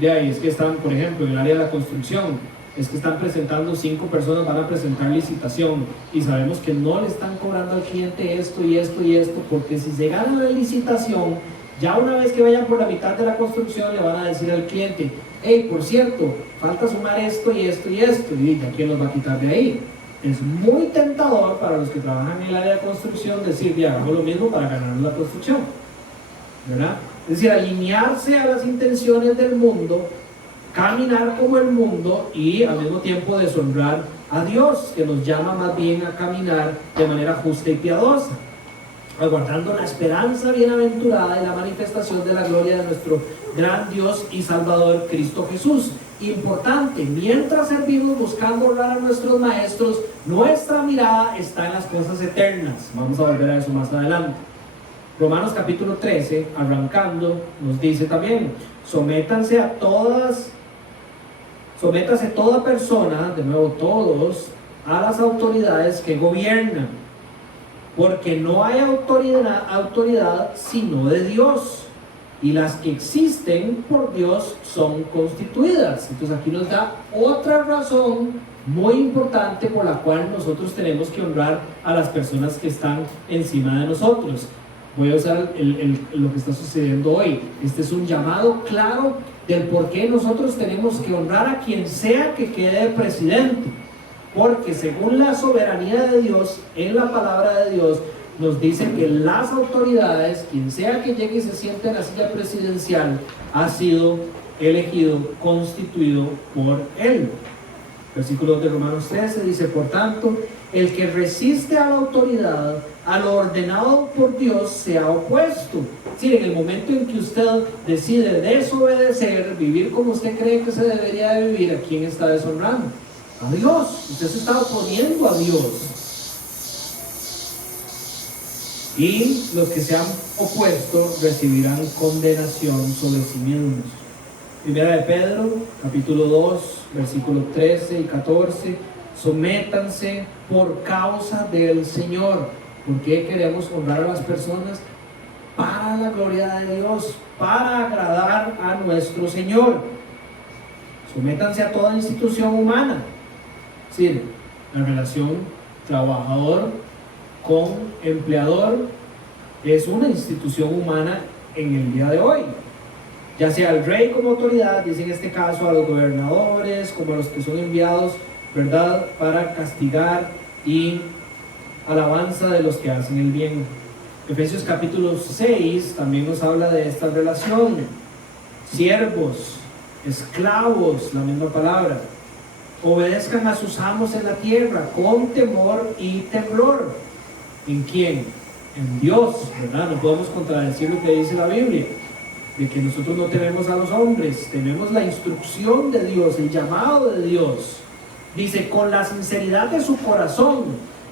De ahí es que están, por ejemplo, en el área de la construcción, es que están presentando 5 personas, van a presentar licitación y sabemos que no le están cobrando al cliente esto y esto y esto, porque si se gana la licitación Ya una vez que vayan por la mitad de la construcción, le van a decir al cliente: hey, por cierto, falta sumar esto y esto y esto, y ya quién nos va a quitar de ahí. Es muy tentador para los que trabajan en el área de construcción decir: ya, hago lo mismo para ganar la construcción, ¿verdad? Es decir, alinearse a las intenciones del mundo, caminar como el mundo y al mismo tiempo deshonrar a Dios, que nos llama más bien a caminar de manera justa y piadosa, aguardando la esperanza bienaventurada y la manifestación de la gloria de nuestro gran Dios y Salvador Cristo Jesús. Importante, mientras servimos buscando honrar a nuestros maestros, nuestra mirada está en las cosas eternas. Vamos a volver a eso más adelante. Romanos capítulo 13, arrancando, nos dice también: sométase toda persona, de nuevo todos, a las autoridades que gobiernan, porque no hay autoridad sino de Dios, y las que existen por Dios son constituidas. Entonces aquí nos da otra razón muy importante por la cual nosotros tenemos que honrar a las personas que están encima de nosotros. Voy a usar lo que está sucediendo hoy. Este es un llamado claro del por qué nosotros tenemos que honrar a quien sea que quede presidente, porque según la soberanía de Dios, en la palabra de Dios, nos dice que las autoridades, quien sea que llegue y se siente en la silla presidencial, ha sido elegido, constituido por Él. Versículo de Romanos 13 dice: por tanto, el que resiste a la autoridad, a lo ordenado por Dios, se ha opuesto. Es decir, en el momento en que usted decide desobedecer, vivir como usted cree que se debería de vivir, ¿a quién está deshonrando? A Dios. Usted se está oponiendo a Dios. Y los que se han opuesto recibirán condenación sobre sí mismos. Primera de Pedro, capítulo 2, versículos 13 y 14. Sométanse por causa del Señor. ¿Por qué queremos honrar a las personas? Para la gloria de Dios, para agradar a nuestro Señor. Sométanse a toda institución humana. Es decir, la relación trabajador con empleador es una institución humana en el día de hoy. Ya sea el rey como autoridad, dice en este caso a los gobernadores, como a los que son enviados, ¿verdad?, para castigar y alabanza de los que hacen el bien. Efesios capítulo 6 también nos habla de esta relación. Siervos, esclavos, la misma palabra. Obedezcan a sus amos en la tierra con temor y temblor. ¿En quién? En Dios, ¿verdad? No podemos contradecir lo que dice la Biblia, de que nosotros no tememos a los hombres, tenemos la instrucción de Dios, el llamado de Dios. Dice, con la sinceridad de su corazón.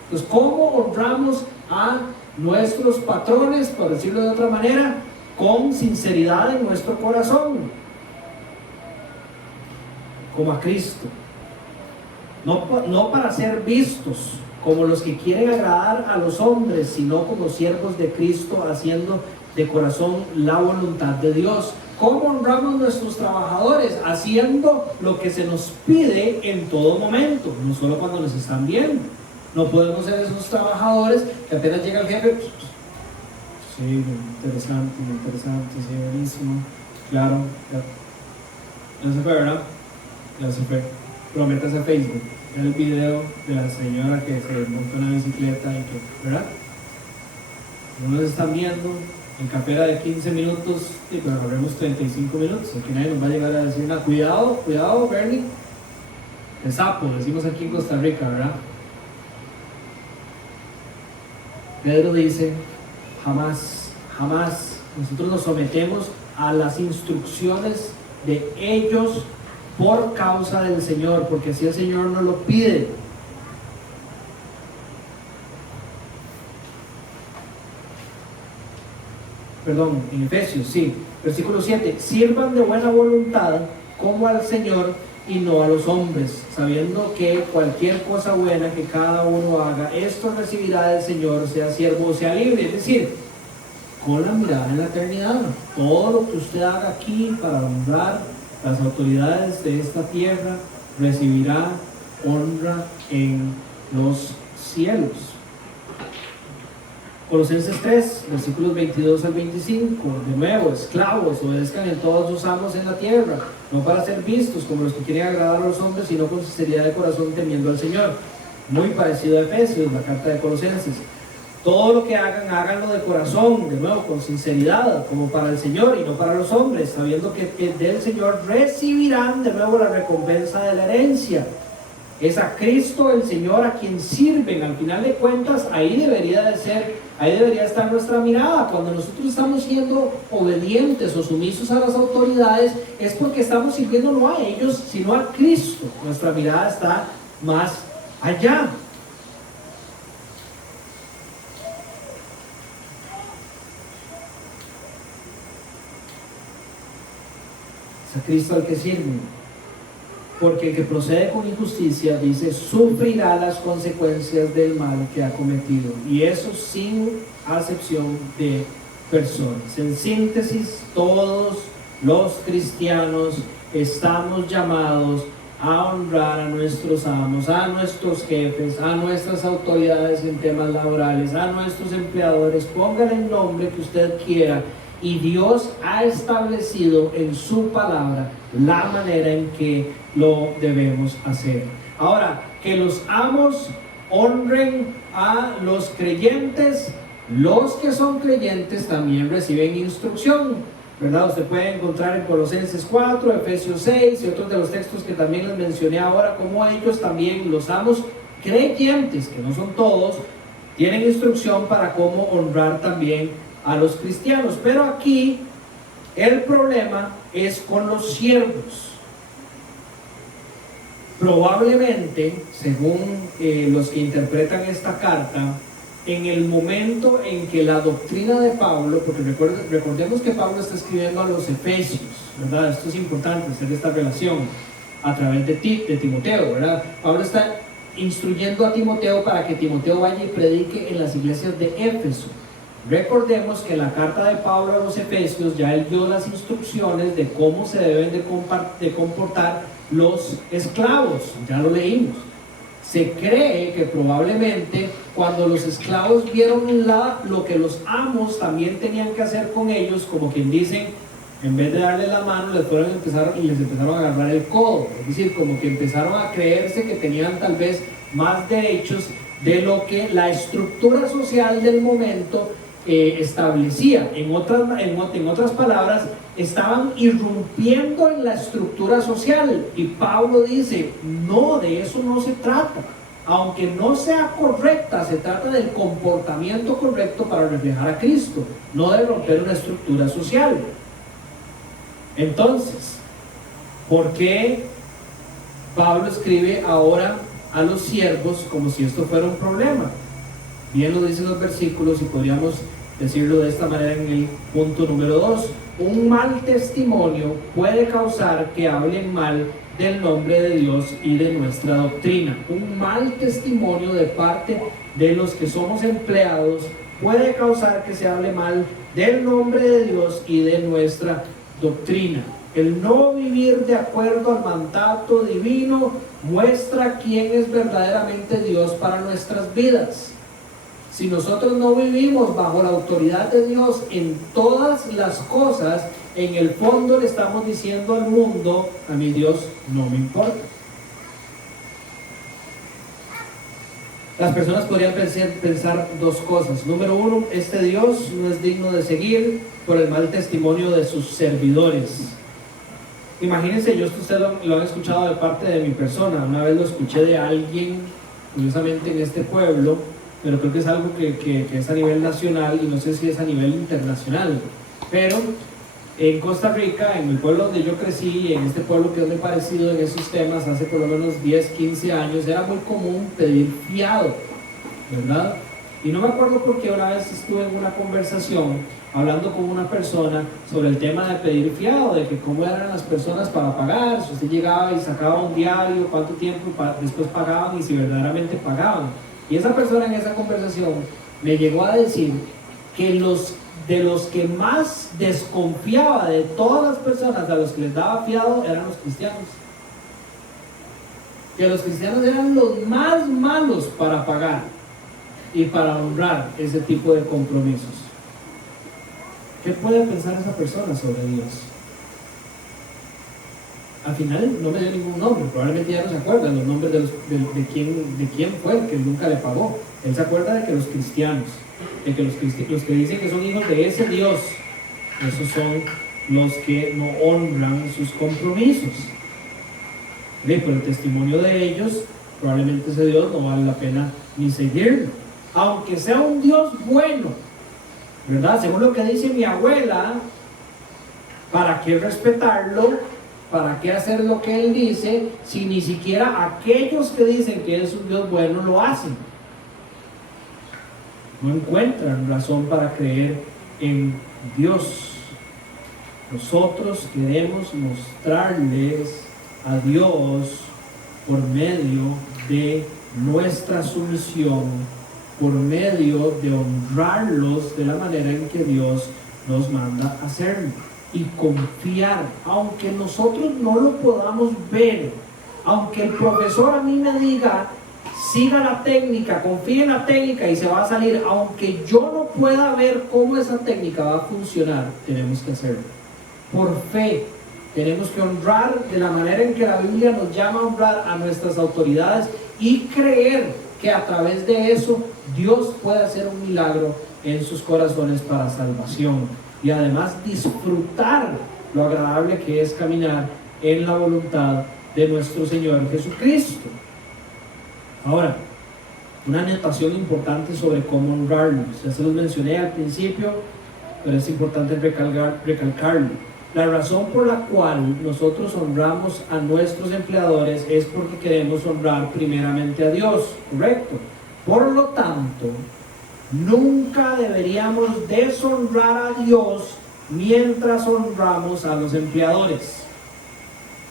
Entonces, ¿cómo honramos a nuestros patrones, por decirlo de otra manera? Con sinceridad en nuestro corazón, como a Cristo. No para ser vistos como los que quieren agradar a los hombres, sino como siervos de Cristo, haciendo de corazón la voluntad de Dios. ¿Cómo honramos a nuestros trabajadores? Haciendo lo que se nos pide en todo momento, no solo cuando nos están viendo. No podemos ser esos trabajadores que apenas llega el jefe: sí, interesante, sí, buenísimo, claro, ya se fue, ¿verdad? Ya se fue. Pero métase a Facebook, ve el video de la señora que se montó en una bicicleta y que, ¿verdad? No nos están viendo. En café era de 15 minutos, y pero corremos 35 minutos. Aquí nadie nos va a llegar a decir nada. Cuidado, Bernie. El sapo, decimos aquí en Costa Rica, ¿verdad? Pedro dice: jamás nosotros nos sometemos a las instrucciones de ellos por causa del Señor, porque así el Señor nos lo pide. Perdón, en Efesios, sí, versículo 7: sirvan de buena voluntad como al Señor y no a los hombres, sabiendo que cualquier cosa buena que cada uno haga, esto recibirá del Señor, sea siervo o sea libre. Es decir, con la mirada en la eternidad. Todo lo que usted haga aquí para honrar las autoridades de esta tierra recibirá honra en los cielos. Colosenses 3, versículos 22 al 25, de nuevo, esclavos, obedezcan en todos sus amos en la tierra, no para ser vistos como los que quieren agradar a los hombres, sino con sinceridad de corazón temiendo al Señor. Muy parecido a Efesios, la carta de Colosenses. Todo lo que hagan, háganlo de corazón, de nuevo, con sinceridad, como para el Señor y no para los hombres, sabiendo que del Señor recibirán de nuevo la recompensa de la herencia. Es a Cristo el Señor a quien sirven. Al final de cuentas, ahí debería estar nuestra mirada. Cuando nosotros estamos siendo obedientes o sumisos a las autoridades, es porque estamos sirviendo no a ellos, sino a Cristo. Nuestra mirada está más allá. Es a Cristo al que sirven. Porque el que procede con injusticia, dice, sufrirá las consecuencias del mal que ha cometido. Y eso sin acepción de personas. En síntesis, todos los cristianos estamos llamados a honrar a nuestros amos, a nuestros jefes, a nuestras autoridades en temas laborales, a nuestros empleadores. Póngale el nombre que usted quiera. Y Dios ha establecido en su palabra la manera en que lo debemos hacer. Ahora, que los amos honren a los creyentes, los que son creyentes también reciben instrucción, ¿verdad? Usted puede encontrar en Colosenses 4, Efesios 6 y otros de los textos que también les mencioné ahora, como ellos también, los amos creyentes, que no son todos, tienen instrucción para cómo honrar también a los cristianos. Pero aquí el problema es con los siervos. Probablemente, según los que interpretan esta carta, en el momento en que la doctrina de Pablo, porque recordemos que Pablo está escribiendo a los Efesios, ¿verdad? Esto es importante, hacer esta relación a través de Timoteo, ¿verdad? Pablo está instruyendo a Timoteo para que Timoteo vaya y predique en las iglesias de Éfeso. Recordemos que en la carta de Pablo a los Efesios ya él dio las instrucciones de cómo se deben de comportar los esclavos, ya lo leímos. Se cree que probablemente cuando los esclavos vieron lo que los amos también tenían que hacer con ellos, como quien dicen, en vez de darle la mano, les empezaron a agarrar el codo. Es decir, como que empezaron a creerse que tenían tal vez más derechos de lo que la estructura social del momento establecía. En otras palabras, estaban irrumpiendo en la estructura social. Y Pablo dice, no, de eso no se trata. Aunque no sea correcta, se trata del comportamiento correcto para reflejar a Cristo, no de romper una estructura social. Entonces, ¿por qué Pablo escribe ahora a los siervos como si esto fuera un problema? Bien lo dicen los versículos y podríamos decirlo de esta manera en el punto número 2. Un mal testimonio puede causar que hablen mal del nombre de Dios y de nuestra doctrina. Un mal testimonio de parte de los que somos empleados puede causar que se hable mal del nombre de Dios y de nuestra doctrina. El no vivir de acuerdo al mandato divino muestra quién es verdaderamente Dios para nuestras vidas. Si nosotros no vivimos bajo la autoridad de Dios en todas las cosas, en el fondo le estamos diciendo al mundo, a mi Dios no me importa. Las personas podrían pensar dos cosas. Número uno, este Dios no es digno de seguir por el mal testimonio de sus servidores. Imagínense, ustedes lo han escuchado de parte de mi persona. Una vez lo escuché de alguien, curiosamente en este pueblo, pero creo que es algo que es a nivel nacional y no sé si es a nivel internacional. Pero en Costa Rica, en el pueblo donde yo crecí, en este pueblo que es muy parecido en esos temas, hace por lo menos 10, 15 años, era muy común pedir fiado, ¿verdad? Y no me acuerdo por qué una vez estuve en una conversación hablando con una persona sobre el tema de pedir fiado, de que cómo eran las personas para pagar, si usted llegaba y sacaba un diario, cuánto tiempo después pagaban y si verdaderamente pagaban. Y esa persona en esa conversación me llegó a decir que de los que más desconfiaba de todas las personas a los que les daba fiado eran los cristianos. Que los cristianos eran los más malos para pagar. y para honrar ese tipo de compromisos. ¿Qué puede pensar esa persona sobre Dios? Al final no me dio ningún nombre, probablemente ya no se acuerdan los nombres de quién fue el que nunca le pagó. Él se acuerda de que los cristianos, de que los que dicen que son hijos de ese Dios, esos son los que no honran sus compromisos. Por el testimonio de ellos, probablemente ese Dios no vale la pena ni seguirlo, aunque sea un Dios bueno, ¿verdad? Según lo que dice mi abuela, ¿para qué respetarlo? ¿Para qué hacer lo que Él dice si ni siquiera aquellos que dicen que es un Dios bueno lo hacen? No encuentran razón para creer en Dios. Nosotros queremos mostrarles a Dios por medio de nuestra sumisión, por medio de honrarlos de la manera en que Dios nos manda hacerlo. Y confiar, aunque nosotros no lo podamos ver, aunque el profesor a mí me diga, siga la técnica, confíe en la técnica y se va a salir, aunque yo no pueda ver cómo esa técnica va a funcionar, tenemos que hacerlo. Por fe, tenemos que honrar de la manera en que la Biblia nos llama a honrar a nuestras autoridades y creer que a través de eso Dios puede hacer un milagro en sus corazones para salvación. Y además disfrutar lo agradable que es caminar en la voluntad de nuestro Señor Jesucristo. Ahora, una anotación importante sobre cómo honrarlos. Ya se los mencioné al principio, pero es importante recalcarlo. La razón por la cual nosotros honramos a nuestros empleadores es porque queremos honrar primeramente a Dios, ¿correcto? Por lo tanto, nunca deberíamos deshonrar a Dios mientras honramos a los empleadores.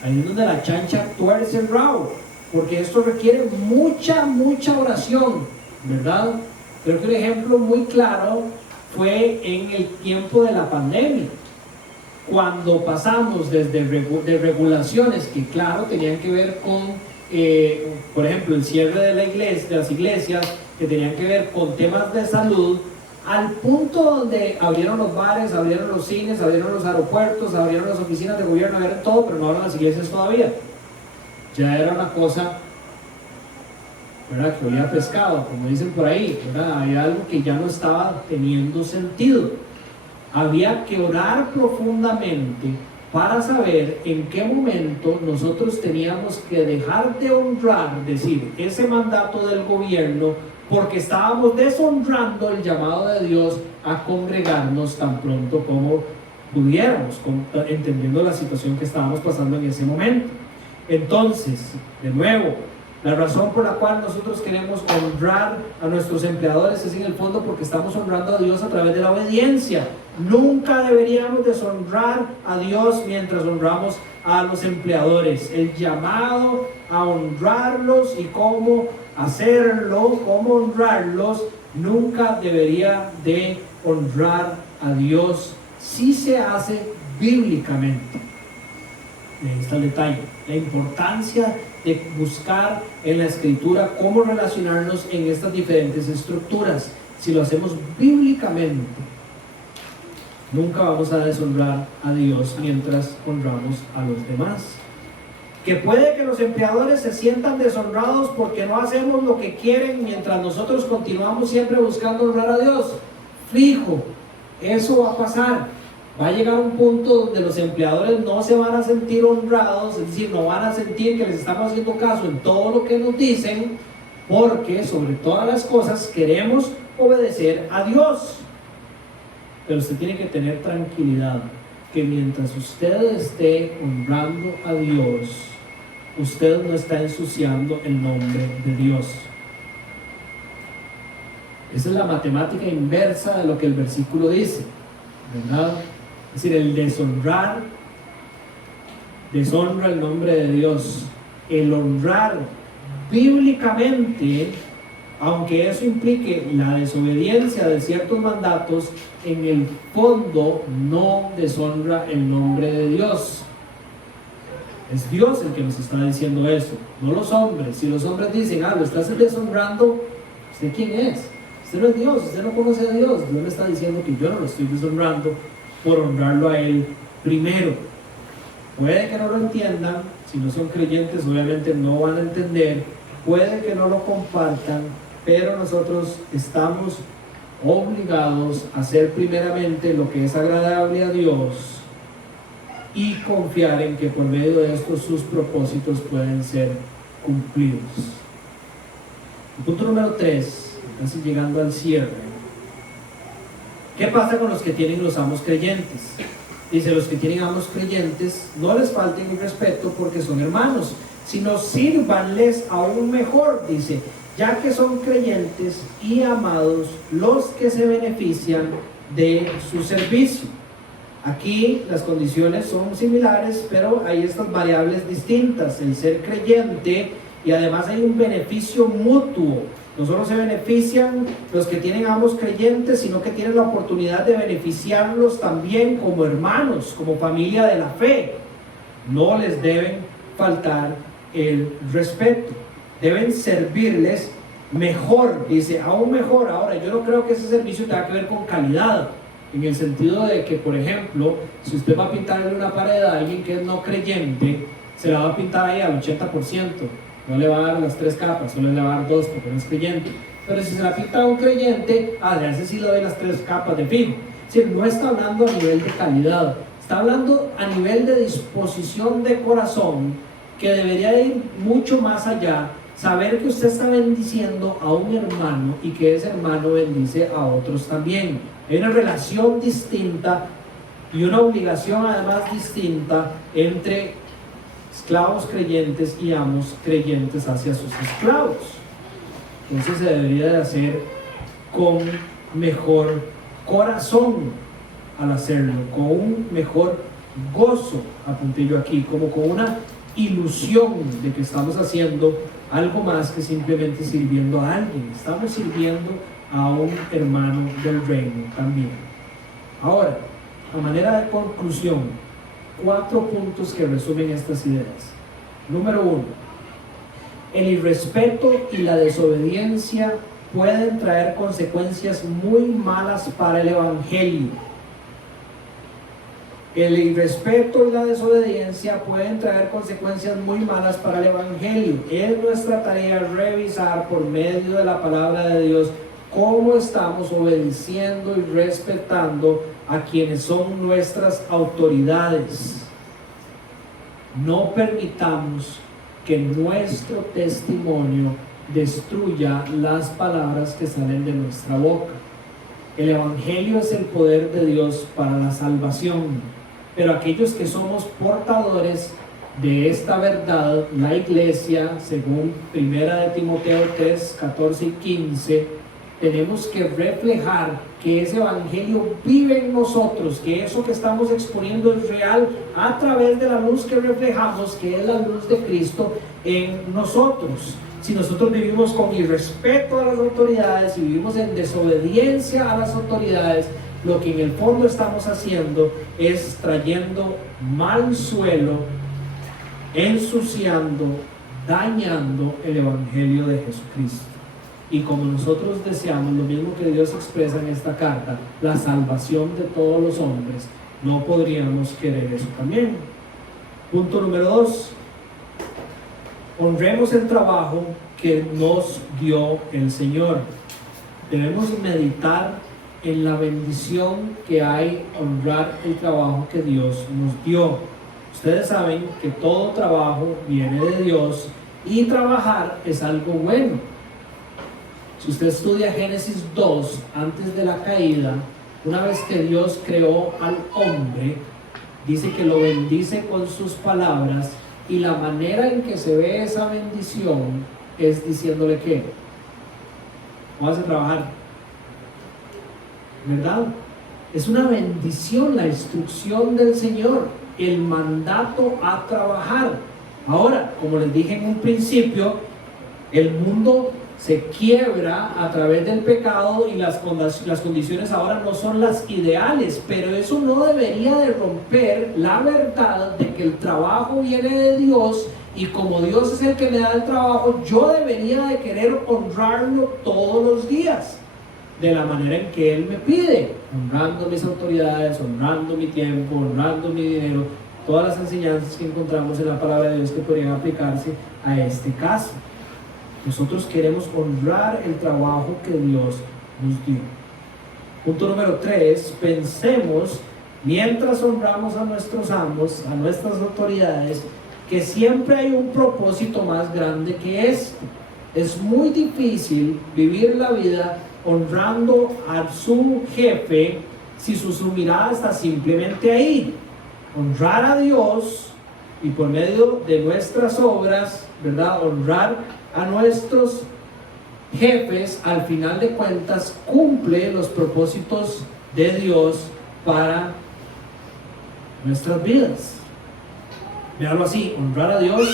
Ahí es donde la chancha tuerce el rabo, porque esto requiere mucha oración, ¿verdad? Creo que un ejemplo muy claro fue en el tiempo de la pandemia, cuando pasamos desde de regulaciones que claro tenían que ver con, por ejemplo, el cierre de las iglesias, que tenían que ver con temas de salud, al punto donde abrieron los bares, abrieron los cines, abrieron los aeropuertos, abrieron las oficinas de gobierno, abrieron todo, pero no abren las iglesias todavía. Ya era una cosa, ¿verdad?, que olía a pescado, como dicen por ahí, ¿verdad? Había algo que ya no estaba teniendo sentido. Había que orar profundamente para saber en qué momento nosotros teníamos que dejar de honrar, decir, ese mandato del gobierno, porque estábamos deshonrando el llamado de Dios a congregarnos tan pronto como pudiéramos, entendiendo la situación que estábamos pasando en ese momento. Entonces, de nuevo, la razón por la cual nosotros queremos honrar a nuestros empleadores es en el fondo porque estamos honrando a Dios a través de la obediencia. Nunca deberíamos deshonrar a Dios mientras honramos a los empleadores. El llamado a honrarlos y cómo hacerlo, cómo honrarlos, nunca debería de honrar a Dios si se hace bíblicamente. Ahí está el detalle, la importancia de buscar en la escritura cómo relacionarnos en estas diferentes estructuras. Si lo hacemos bíblicamente, nunca vamos a deshonrar a Dios mientras honramos a los demás. Que puede que los empleadores se sientan deshonrados porque no hacemos lo que quieren mientras nosotros continuamos siempre buscando honrar a Dios. Fijo, eso va a pasar. Va a llegar un punto donde los empleadores no se van a sentir honrados, es decir, no van a sentir que les estamos haciendo caso en todo lo que nos dicen, porque sobre todas las cosas queremos obedecer a Dios. Pero usted tiene que tener tranquilidad, que mientras usted esté honrando a Dios, usted no está ensuciando el nombre de Dios. Esa es la matemática inversa de lo que el versículo dice, ¿verdad? Es decir, el deshonrar deshonra el nombre de Dios. El honrar bíblicamente, aunque eso implique la desobediencia de ciertos mandatos, en el fondo no deshonra el nombre de Dios. Es Dios el que nos está diciendo eso, no los hombres. Si los hombres dicen, lo estás deshonrando, ¿usted quién es? Usted no es Dios, usted no conoce a Dios. Dios me está diciendo que yo no lo estoy deshonrando por honrarlo a Él primero. Puede que no lo entiendan, si no son creyentes obviamente no van a entender, puede que no lo compartan, pero nosotros estamos obligados a hacer primeramente lo que es agradable a Dios y confiar en que por medio de esto sus propósitos pueden ser cumplidos. El punto número 3, casi llegando al cierre. ¿Qué pasa con los que tienen los amos creyentes? Dice, los que tienen amos creyentes no les falten el respeto porque son hermanos, sino sírvanles aún mejor, dice, ya que son creyentes y amados los que se benefician de su servicio. Aquí las condiciones son similares, pero hay estas variables distintas, el ser creyente y además hay un beneficio mutuo. No solo se benefician los que tienen amos creyentes, sino que tienen la oportunidad de beneficiarlos también como hermanos, como familia de la fe. No les deben faltar el respeto, deben servirles mejor, dice, aún mejor. Ahora, yo no creo que ese servicio tenga que ver con calidad, en el sentido de que, por ejemplo, si usted va a pintarle una pared a alguien que es no creyente, se la va a pintar ahí al 80%. No le va a dar las 3 capas, solo le va a dar 2 porque no es creyente. Pero si se la pinta a un creyente, de ese sí le doy las 3 capas de fijo. Es decir, no está hablando a nivel de calidad, está hablando a nivel de disposición de corazón, que debería ir mucho más allá. Saber que usted está bendiciendo a un hermano y que ese hermano bendice a otros también. Hay una relación distinta y una obligación además distinta entre esclavos creyentes y amos creyentes hacia sus esclavos. Entonces se debería de hacer con mejor corazón al hacerlo, con un mejor gozo, apunté yo aquí, como con una ilusión de que estamos haciendo algo más que simplemente sirviendo a alguien. Estamos sirviendo a un hermano del reino también. Ahora, a manera de conclusión, 4 puntos que resumen estas ideas. Número 1, el irrespeto y la desobediencia pueden traer consecuencias muy malas para el evangelio. El irrespeto y la desobediencia pueden traer consecuencias muy malas para el evangelio. Es nuestra tarea revisar por medio de la palabra de Dios cómo estamos obedeciendo y respetando a quienes son nuestras autoridades. No permitamos que nuestro testimonio destruya las palabras que salen de nuestra boca. El evangelio es el poder de Dios para la salvación, pero aquellos que somos portadores de esta verdad, la iglesia, según 1 de Timoteo 3, 14 y 15, tenemos que reflejar que ese evangelio vive en nosotros, que eso que estamos exponiendo es real a través de la luz que reflejamos, que es la luz de Cristo en nosotros. Si nosotros vivimos con irrespeto a las autoridades y vivimos en desobediencia a las autoridades, lo que en el fondo estamos haciendo es trayendo mal suelo, ensuciando, dañando el evangelio de Jesucristo. Y como nosotros deseamos lo mismo que Dios expresa en esta carta, la salvación de todos los hombres, no podríamos querer eso también. Punto número 2, honremos el trabajo que nos dio el Señor. Debemos meditar en la bendición que hay honrar el trabajo que Dios nos dio. Ustedes saben que todo trabajo viene de Dios y trabajar es algo bueno. Si usted estudia Génesis 2, antes de la caída, una vez que Dios creó al hombre, dice que lo bendice con sus palabras, y la manera en que se ve esa bendición es diciéndole que vas a trabajar, ¿verdad? Es una bendición la instrucción del Señor, el mandato a trabajar. Ahora, como les dije en un principio, el mundo se quiebra a través del pecado y las condiciones ahora no son las ideales, pero eso no debería de romper la verdad de que el trabajo viene de Dios, y como Dios es el que me da el trabajo, yo debería de querer honrarlo todos los días. de la manera en que Él me pide, honrando mis autoridades, honrando mi tiempo, honrando mi dinero, todas las enseñanzas que encontramos en la palabra de Dios que podrían aplicarse a este caso. Nosotros queremos honrar el trabajo que Dios nos dio. Punto número 3, pensemos, mientras honramos a nuestros amos, a nuestras autoridades, que siempre hay un propósito más grande que esto. Es muy difícil vivir la vida honrando a su jefe si su mirada está simplemente ahí. Honrar a Dios y por medio de nuestras obras, ¿verdad? Honrar a nuestros jefes, al final de cuentas, cumple los propósitos de Dios para nuestras vidas. Véalo así, honrar a Dios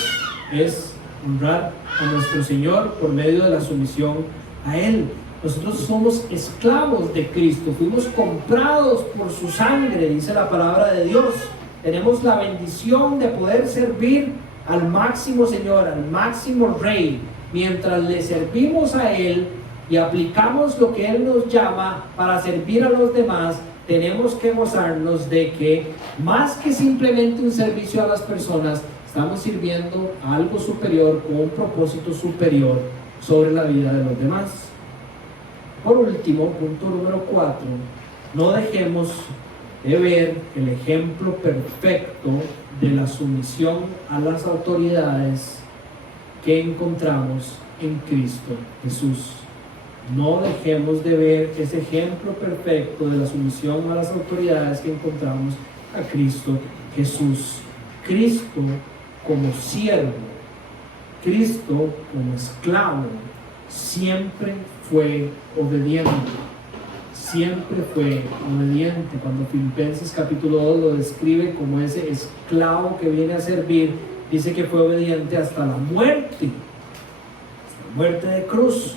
es honrar a nuestro Señor por medio de la sumisión a Él. Nosotros somos esclavos de Cristo, fuimos comprados por su sangre, dice la palabra de Dios. Tenemos la bendición de poder servir al máximo Señor, al máximo Rey. Mientras le servimos a Él y aplicamos lo que Él nos llama para servir a los demás, tenemos que gozarnos de que más que simplemente un servicio a las personas, estamos sirviendo a algo superior, con un propósito superior sobre la vida de los demás. Por último, punto número 4, no dejemos de ver el ejemplo perfecto de la sumisión a las autoridades que encontramos en Cristo Jesús. No dejemos de ver ese ejemplo perfecto de la sumisión a las autoridades que encontramos a Cristo Jesús. Cristo como siervo, Cristo como esclavo, siempre fue obediente. Siempre fue obediente. Cuando Filipenses capítulo 2 lo describe como ese esclavo que viene a servir, dice que fue obediente hasta la muerte de cruz.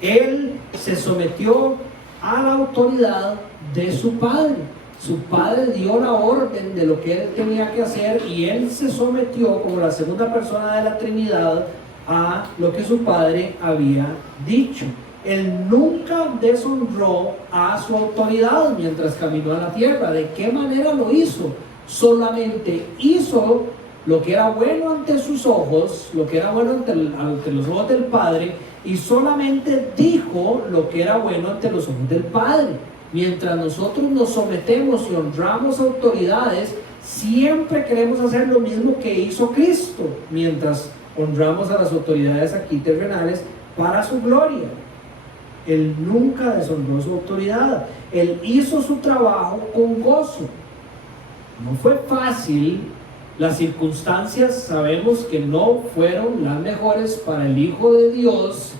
Él se sometió a la autoridad de su padre. Su padre dio la orden de lo que él tenía que hacer y él se sometió como la segunda persona de la Trinidad a lo que su padre había dicho. Él nunca deshonró a su autoridad mientras caminó a la tierra. ¿De qué manera lo hizo? Solamente hizo lo que era bueno ante sus ojos, lo que era bueno ante los ojos del Padre, y solamente dijo lo que era bueno ante los ojos del Padre. Mientras nosotros nos sometemos y honramos autoridades, siempre queremos hacer lo mismo que hizo Cristo, mientras honramos a las autoridades aquí terrenales para su gloria. Él nunca deshonró su autoridad. Él hizo su trabajo con gozo. No fue fácil. Las circunstancias sabemos que no fueron las mejores para el Hijo de Dios,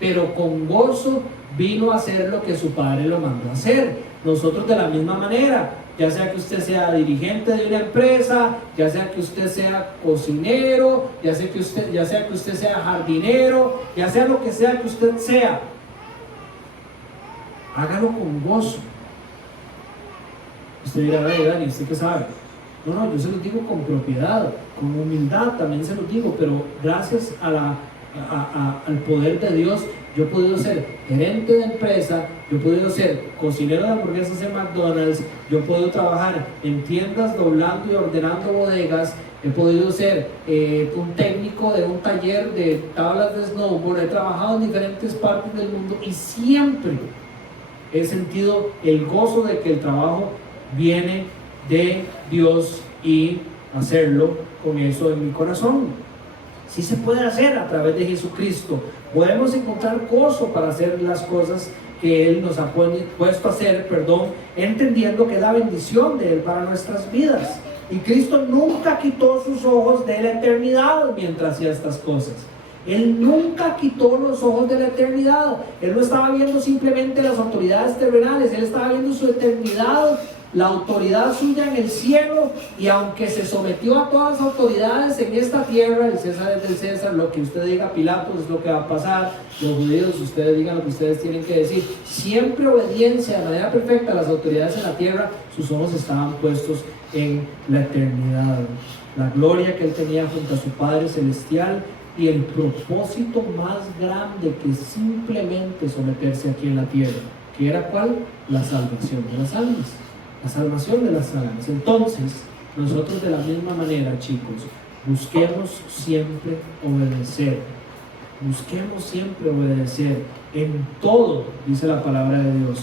pero con gozo vino a hacer lo que su Padre lo mandó a hacer. Nosotros de la misma manera, ya sea que usted sea dirigente de una empresa, ya sea que usted sea cocinero, ya sea que usted sea jardinero, ya sea lo que sea que usted sea, hágalo con gozo. Usted dirá, Dani, ¿usted qué sabe? No, yo se los digo con propiedad, con humildad también se los digo, pero gracias al poder de Dios, yo he podido ser gerente de empresa, yo he podido ser cocinero de hamburguesas en McDonald's, yo he podido trabajar en tiendas doblando y ordenando bodegas, he podido ser un técnico de un taller de tablas de snowboard, he trabajado en diferentes partes del mundo y siempre he sentido el gozo de que el trabajo viene de Dios y hacerlo con eso en mi corazón. Sí se puede hacer a través de Jesucristo. Podemos encontrar gozo para hacer las cosas que Él nos ha puesto a hacer, entendiendo que es la bendición de Él para nuestras vidas. Y Cristo nunca quitó sus ojos de la eternidad mientras hacía estas cosas. Él nunca quitó los ojos de la eternidad. Él no estaba viendo simplemente las autoridades terrenales, Él estaba viendo su eternidad, la autoridad suya en el cielo, y aunque se sometió a todas las autoridades en esta tierra, el César es del César, lo que usted diga Pilatos es lo que va a pasar, los judíos ustedes digan lo que ustedes tienen que decir, siempre obediencia de manera perfecta a las autoridades en la tierra, sus ojos estaban puestos en la eternidad, la gloria que él tenía junto a su Padre Celestial y el propósito más grande que simplemente someterse aquí en la tierra. ¿Que era cuál? La salvación de las almas. La salvación de las almas. Entonces, nosotros de la misma manera, chicos, busquemos siempre obedecer. Busquemos siempre obedecer en todo, dice la palabra de Dios,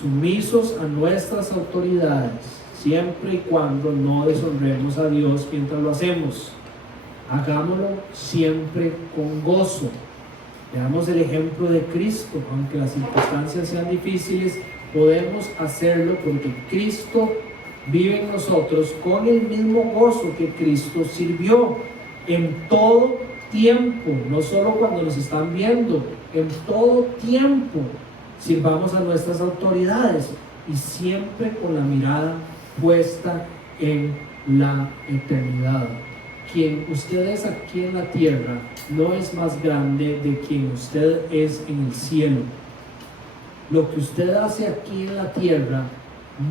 sumisos a nuestras autoridades, siempre y cuando no deshonremos a Dios mientras lo hacemos. Hagámoslo siempre con gozo. Veamos el ejemplo de Cristo. Aunque las circunstancias sean difíciles, podemos hacerlo porque Cristo vive en nosotros con el mismo gozo que Cristo sirvió en todo tiempo, no solo cuando nos están viendo, en todo tiempo. Sirvamos a nuestras autoridades y siempre con la mirada puesta en la eternidad. Quien usted es aquí en la tierra no es más grande de quien usted es en el cielo. Lo que usted hace aquí en la tierra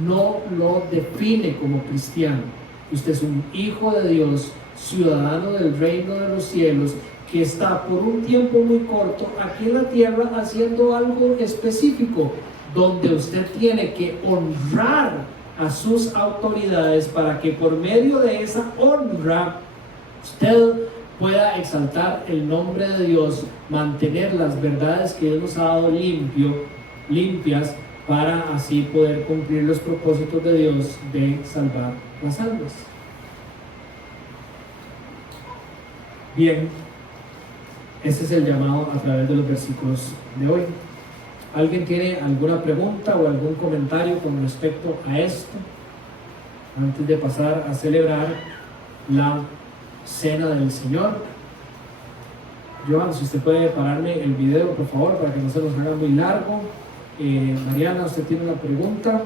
no lo define como cristiano. Usted es un hijo de Dios, ciudadano del reino de los cielos, que está por un tiempo muy corto aquí en la tierra haciendo algo específico, donde usted tiene que honrar a sus autoridades para que por medio de esa honra usted pueda exaltar el nombre de Dios, mantener las verdades que Dios nos ha dado limpias, para así poder cumplir los propósitos de Dios de salvar las almas. Bien, ese es el llamado a través de los versículos de hoy. ¿Alguien tiene alguna pregunta o algún comentario con respecto a esto? Antes de pasar a celebrar la cena del Señor. Joan, si usted puede pararme el video, por favor, para que no se nos haga muy largo. Mariana, usted tiene una pregunta.